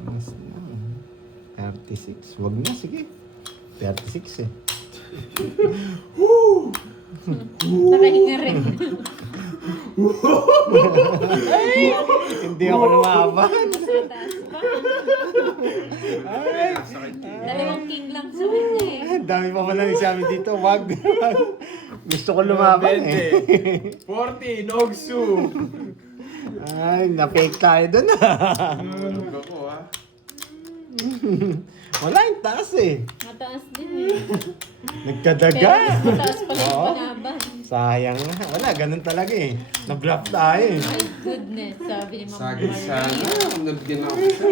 Mas na. 36. Wag na, sige. 36 eh. Nakahinga rin. Hindi ako lumaban. Taas pa. Dalawang king lang sa kanya eh. Dami pa pala ni Sammy dito. Wag. Gusto ko lumaban eh. 40, Nogsu. Ay, na-fake tayo dun Sunog ako ah. Wala yung taas eh. Mataas din eh. Nagkadaga. Pero mas mataas pala yung Oo. panaban. Sayang nga. Wala, ganun talaga eh. Na-bluff tayo eh. My goodness, sabi ni Ma'am Sagad sana. Maria. Kung nabigyan ako siya.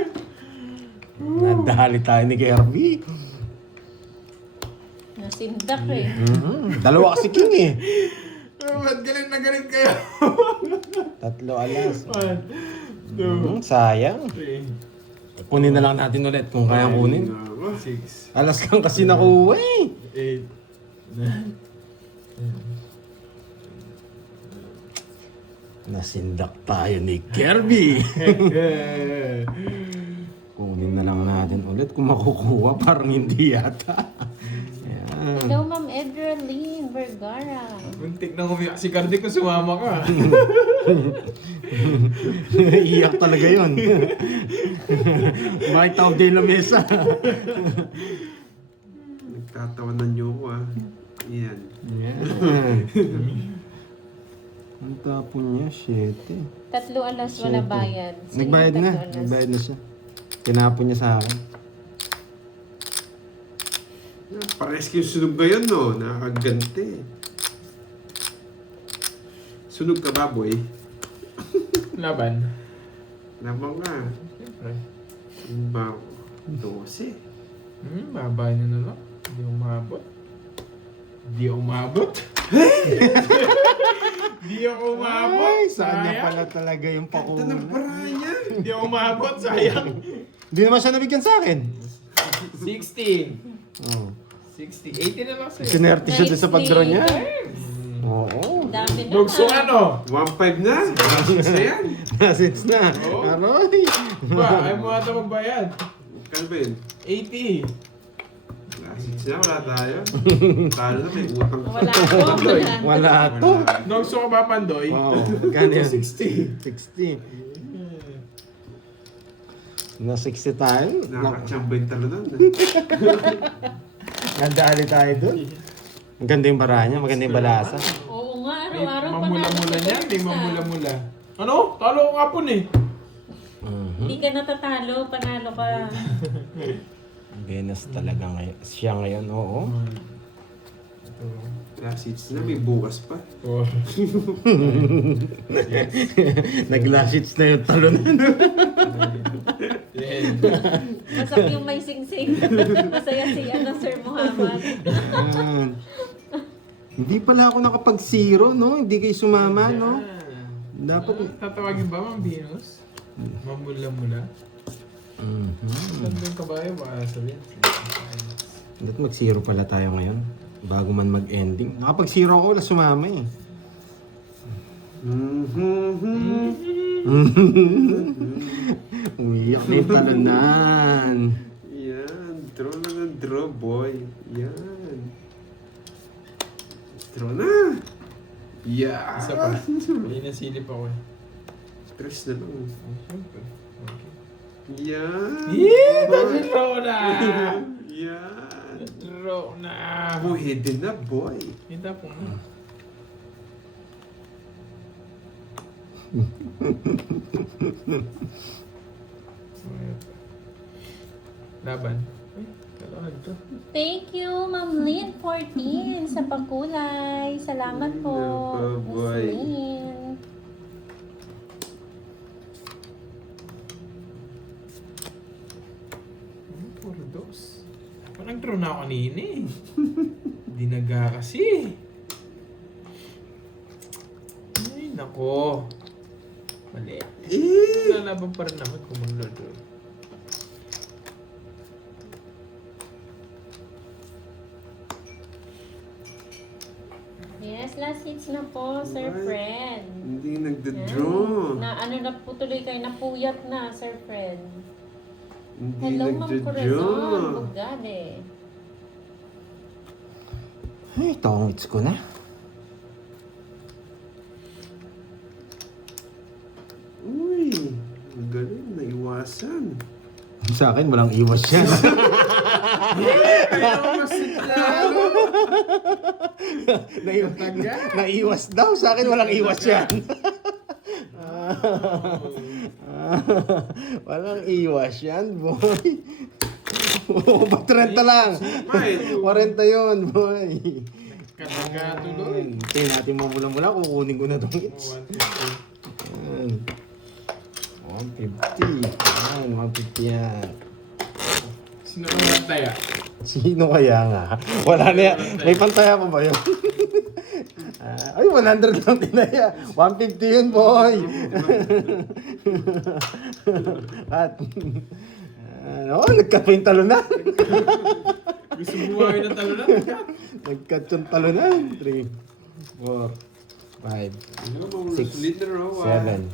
Nadali tayo ni Kirby. Nasindak eh. Dalawa kasi king eh. Ba't galit na galit kayo? 3 alas. 1, 2, Sayang. 3, Kunin na lang natin ulit kung kaya kunin. 6, Alas lang kasi nakuha eh. 8, 9. Nasindak tayo ni Kirby. Kunin na lang natin ulit kung makukuha. Parang hindi yata. Ayan. Hello, Ma'am Edralyn Vergara. Muntik na kumiyak si Cardi kung sumama ka. Iyak talaga yun. Bakit tawag din na mesa? Nagtatawanan niyo ako ah. Yan. Yan. Ang tapon niya, 7. 3 alas, wala bayad. Sino Nagbayad yung na. 3 alas? Nagbayad na siya. Tinapon niya sa akin. Pares yung sunog ngayon no. Nakakagante. Sunog ka ba boy? Laban. Lamang ka. Siyempre. Ano ba ako? 12. Babay na na lang. Hindi umabot. Hindi umabot. Hindi ako umabot. Ay, saan niya Sayang. pala talaga yung Ganda pakunan. ng paraya. Hindi ako umabot. Sayang. Hindi naman siya nabigyan sa akin. 60. Oh. 60. 80 na lang sa'yo. Sinerte siya doon sa pag-draw niya. Sneakers. Oo. Ang dami na. Nogsu ano? 1.5 na. Isa yan. Nasits na. Oo. Aroy. Ba, ayaw mo ata magbayad. Kano ba yun? 80. Six na, wala tayo. Talo na, may utang pa. Wala ako. Wala to. Nogsu ka ba, Pandoy? Wow. Gano yan? 60. 60. Na 60 tayo. Nakakatsamba yung talo nun. Nandali tayo doon. Maganda yung bara niya, maganda yung balasa. Oo nga, May araw-araw mamula-mula panalo niya. ka May sa- mamula-mula. Ano? Talo ko kapon eh. Hindi ka natatalo, panalo ka. Venus talaga ngayon. Siya ngayon, oo. Last hits na, may bukas pa. 4. Nag-last hits na yung talunan. 10. Masak yung may sing-sing. Masaya si Sir Muhammad. Ayan. Hindi pala ako nakapag-zero, no? Hindi kayo sumama, no? Dapat... Tatawagin ba, Ma'am Venus? Mamula-mula? Gandang kabayo, baka sabihin. Dapat mag-zero pala tayo ngayon. Bago man mag-ending. Nakapag-zero ako, wala sumama eh. Umiyak na yung talunan. Yan, draw na ng draw boy. Yan. Draw na. Yeah. Isa pa. May nasilip ako eh. Stress na lang. Siyempre. Okay. Yeah. Yeah! Na-draw na! Yeah. Na-draw na! Oh, hidden na, boy. Hinta po na. Laban. Ay, kalahan to. Thank you, Ma'am Lynn 14 sa pakulay. Salamat po, Nako, Miss boy. Lynn. Puro dos. Parang draw na ako kanina eh. Dinaga kasi. Ay, nako. Mali. Lalaban pa rin naman kung mag-draw. Yes, last hits na po, Sir Ay. Fred. Hindi Yan. nagda-draw. Na ano na po tuloy kayo, napuyat na, Sir Fred. Hindi Hello, Ma'am Corazon. nagda-draw. Bugade. Ay, tongits ko na. Uy, magaling. Naiwasan. Sa akin, walang iwas yan. Naiwas daw. Sa akin, walang iwas yan. Walang iwas yan, boy. Oo, ba 30 lang. 40 yun, boy. Kanaga tuloy. Tingnan natin mula-mula. Kukunin ko na itong hits. 150. Yan, 150 yan. Sino ang taya? Sino kaya nga? Wala na yan. May pantaya pa ba yun? Ay, 100 lang tinaya. 150 yun, boy. At, nagkat pa yung talunan. Gusto buhayin ng talunan? Nagkat yung talunan. 3, 4, 5, 6, 7,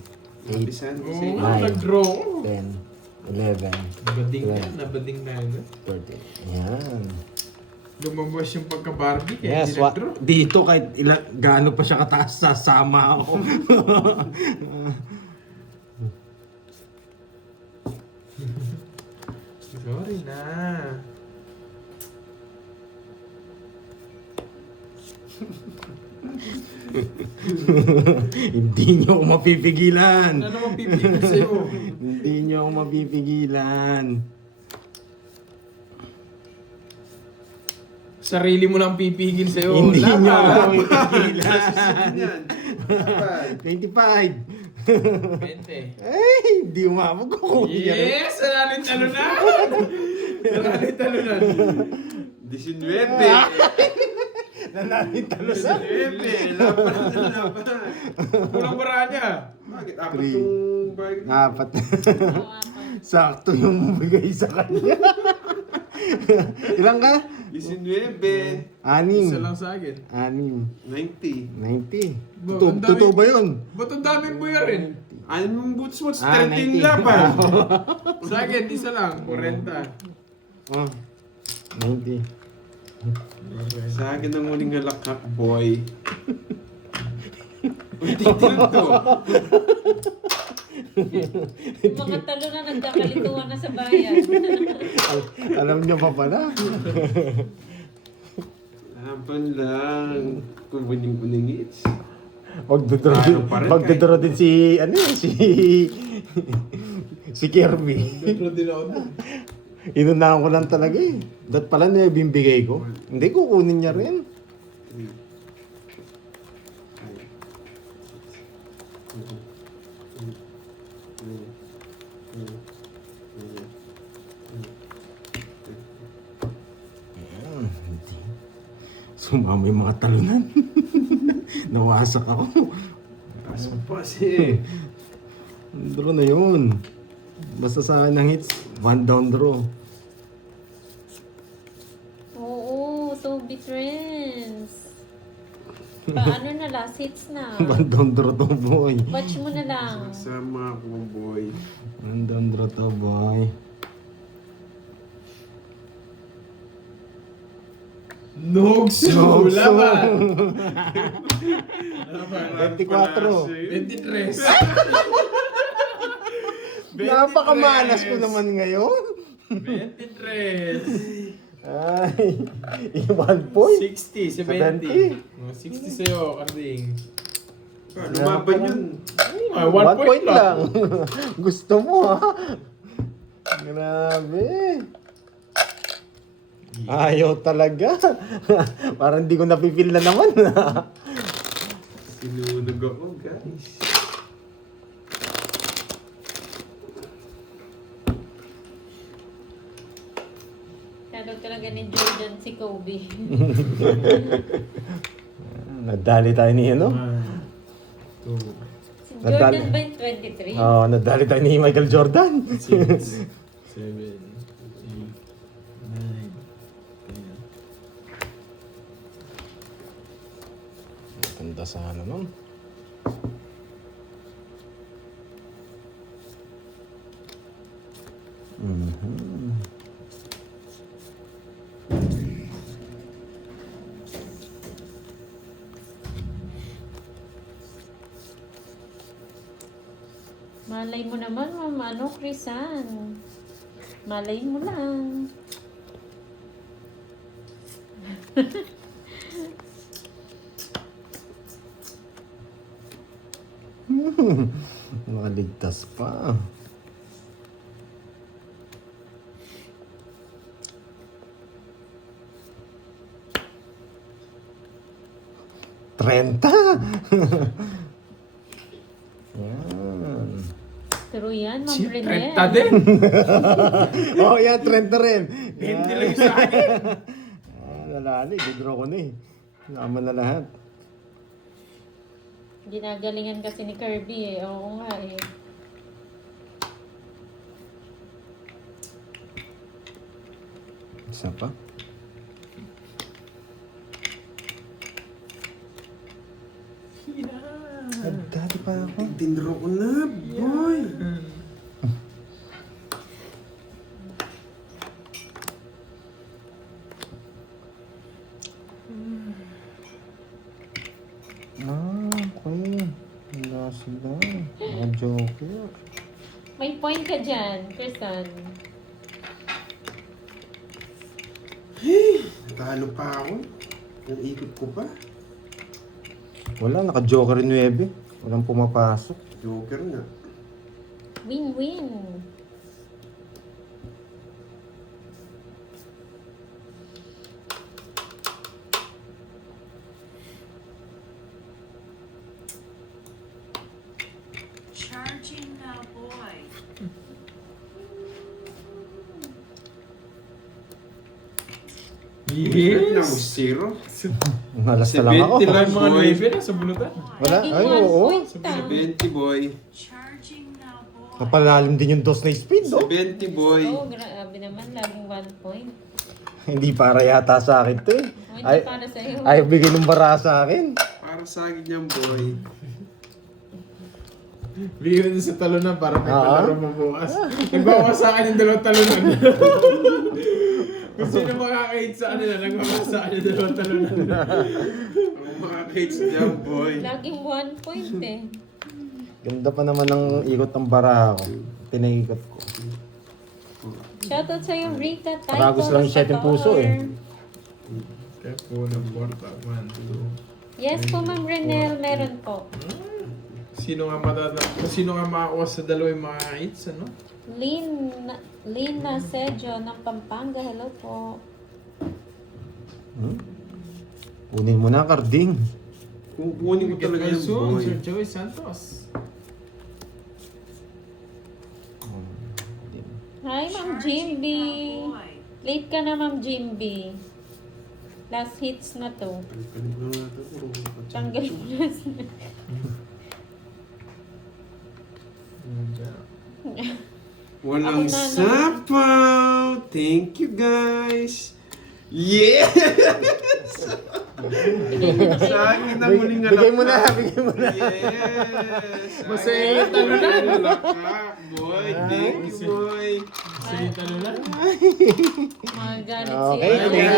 8, Bisan Oo kasi. nga, nag-draw. 10, 11, Nabading na, nabading na yun. 13. Yan. Lumabas yung pagka-Barbie kaya Yes, hindi nag-draw. dito kahit gaano pa siya kataas, sasama ako. Sorry na. Hindi niyo ako mapipigilan. Ano naman pipigil sa'yo? Hindi niyo ako mapipigilan. Sarili mo lang pipigil sa'yo. Hindi Laban. niyo ako mapipigilan. Yan. Dapat. 25. 20. Ay, hindi umabog ko. Yes! Saralit talunan! Saralit talunan. 19. Nanalit talusan. 19. Laban na laban. Kulang bara niya. Bakit? Apat Three. yung bag. Apat. Tawa pa. Sakto yung bigay sa kanya. Ilang ka? 19. Anim. Isa lang sa akin. Anim. 90. 90. Ba, Totoo, ang dami- totoo ba yun? Ba't ang daming buya rin? Alam mong boots mo, 90. 13 laban. Sa akin, isa lang. 40. Oh, 90. Sa akin ang muling halakak, boy. Uy, titignan to. Mga talo na nagkakalituan na sa bayan. Alam niyo pa pala. Laban lang. Kubuning-buning hits. Magdodoro din, Ano pa rin, magdodoro din si, ano yun, si Kirby. Dito din ako na. Inunahan ko lang talaga eh. Dat pala na yung bimbigay ko. Hindi, kukunin niya rin. Ayan, hindi. Sumama yung mga talunan. Nawasak ako. Taas mo pa siya. Draw na yun. Basta sa akin ng hits, 1 down draw. Oo, Toby Trends. Paano na, last hits na. 1 down draw to, boy. Watch mo na lang. Sama ako, boy. 1 down draw to, boy. Nogso! Laban! 24. 23. Napakamalas ko naman ngayon. 23. Ay, 1 point. 60, 70. 70. 60 sa'yo, Karding. Lumaban yun. Ah, 1 1 point lang. Gusto mo ha? Grabe. Ayaw talaga. Parang di ko napipil na naman. Sinunog ako, guys. Shadow talaga ni Jordan si Kobe. Nadali tayo ni ano? 2, Si Nadal- Jordan ba yung 23? Oo, nadali tayo ni Michael Jordan. 6, 7, 8, 9, 10. Ganda sana nun. Mhm. Malay mo naman, Ma'am, ano, Krisan? Malay mo lang. Nakaligtas pa. Trenta. Yan. Pero yan, Ma'am Chip, Renel. 30 din. Oh, yan, 30 rin. 20 lang yung sa akin. Nalali, didraw ko na eh. Naman na lahat. Ginagalingan kasi ni Kirby eh. Oo nga eh. Isa pa. Nagdali pa ako. Dinro ko na, boy. Okay. Wala sila. Mga joker. May point ka dyan, Krisan. Natalo pa ako. Ang ikot ko pa. Wala, naka-joker 9. Walang pumapasok. Joker na. Win-win. Charging now, boy. Na Yes! ako zero. Malas na lang ako. 70 lang. Tila yung mga Boy. 9 na sa bulutan. Wala? Laging Ay, 1 oo. point lang. 70, boy. Charging now, boy. Napalalim din yung dos na speed, oh. 70, boy. Oo, grabe naman. Laging 1 point. Hindi para yata sa akin to eh. O, hindi Ay, para sa'yo. ay bigay ng bara sa akin. Para sa akin yan, boy. Bigyan din sa talunan para may Ah. palaro mo bukas. Nagbawa sa akin yung dalawang talunan. Kung sino makakahit sa kanila, nagbawa sa akin yung dalawang talunan. Ang mga kids dyan, boy. Laging 1 point eh. Ganda pa naman ng ikot ng bara ko. Tinaikot ko. Shoutout sa'yo, Rita. Tayo Paragos lang yung 7 puso eh. Kaya po ng porta. 1, 2. Yes po, Ma'am Renel. Meron po. Sino nga kung sino nga makakuha sa dalawa yung mga hits, ano? Lina Sejo ng Pampanga. Hello po. Kunin mo na, Karding. Kukunin ko Get talaga well yung soon, boy. Sir Joey Santos. Hi, Ma'am Charging Jimby. now, boy. Late ka na, Ma'am Jimby. Last hits na to. Tanggal mo na. Walang Ako na, no? sapaw. Thank you, guys. Yeah! Sa akin ang muling Bigay mo na, alakak. bigay mo na. Yes! Masaya yung talunan. Alakak, boy. Thank you, boy. Sa talunan. Mga galit Okay, si thank you.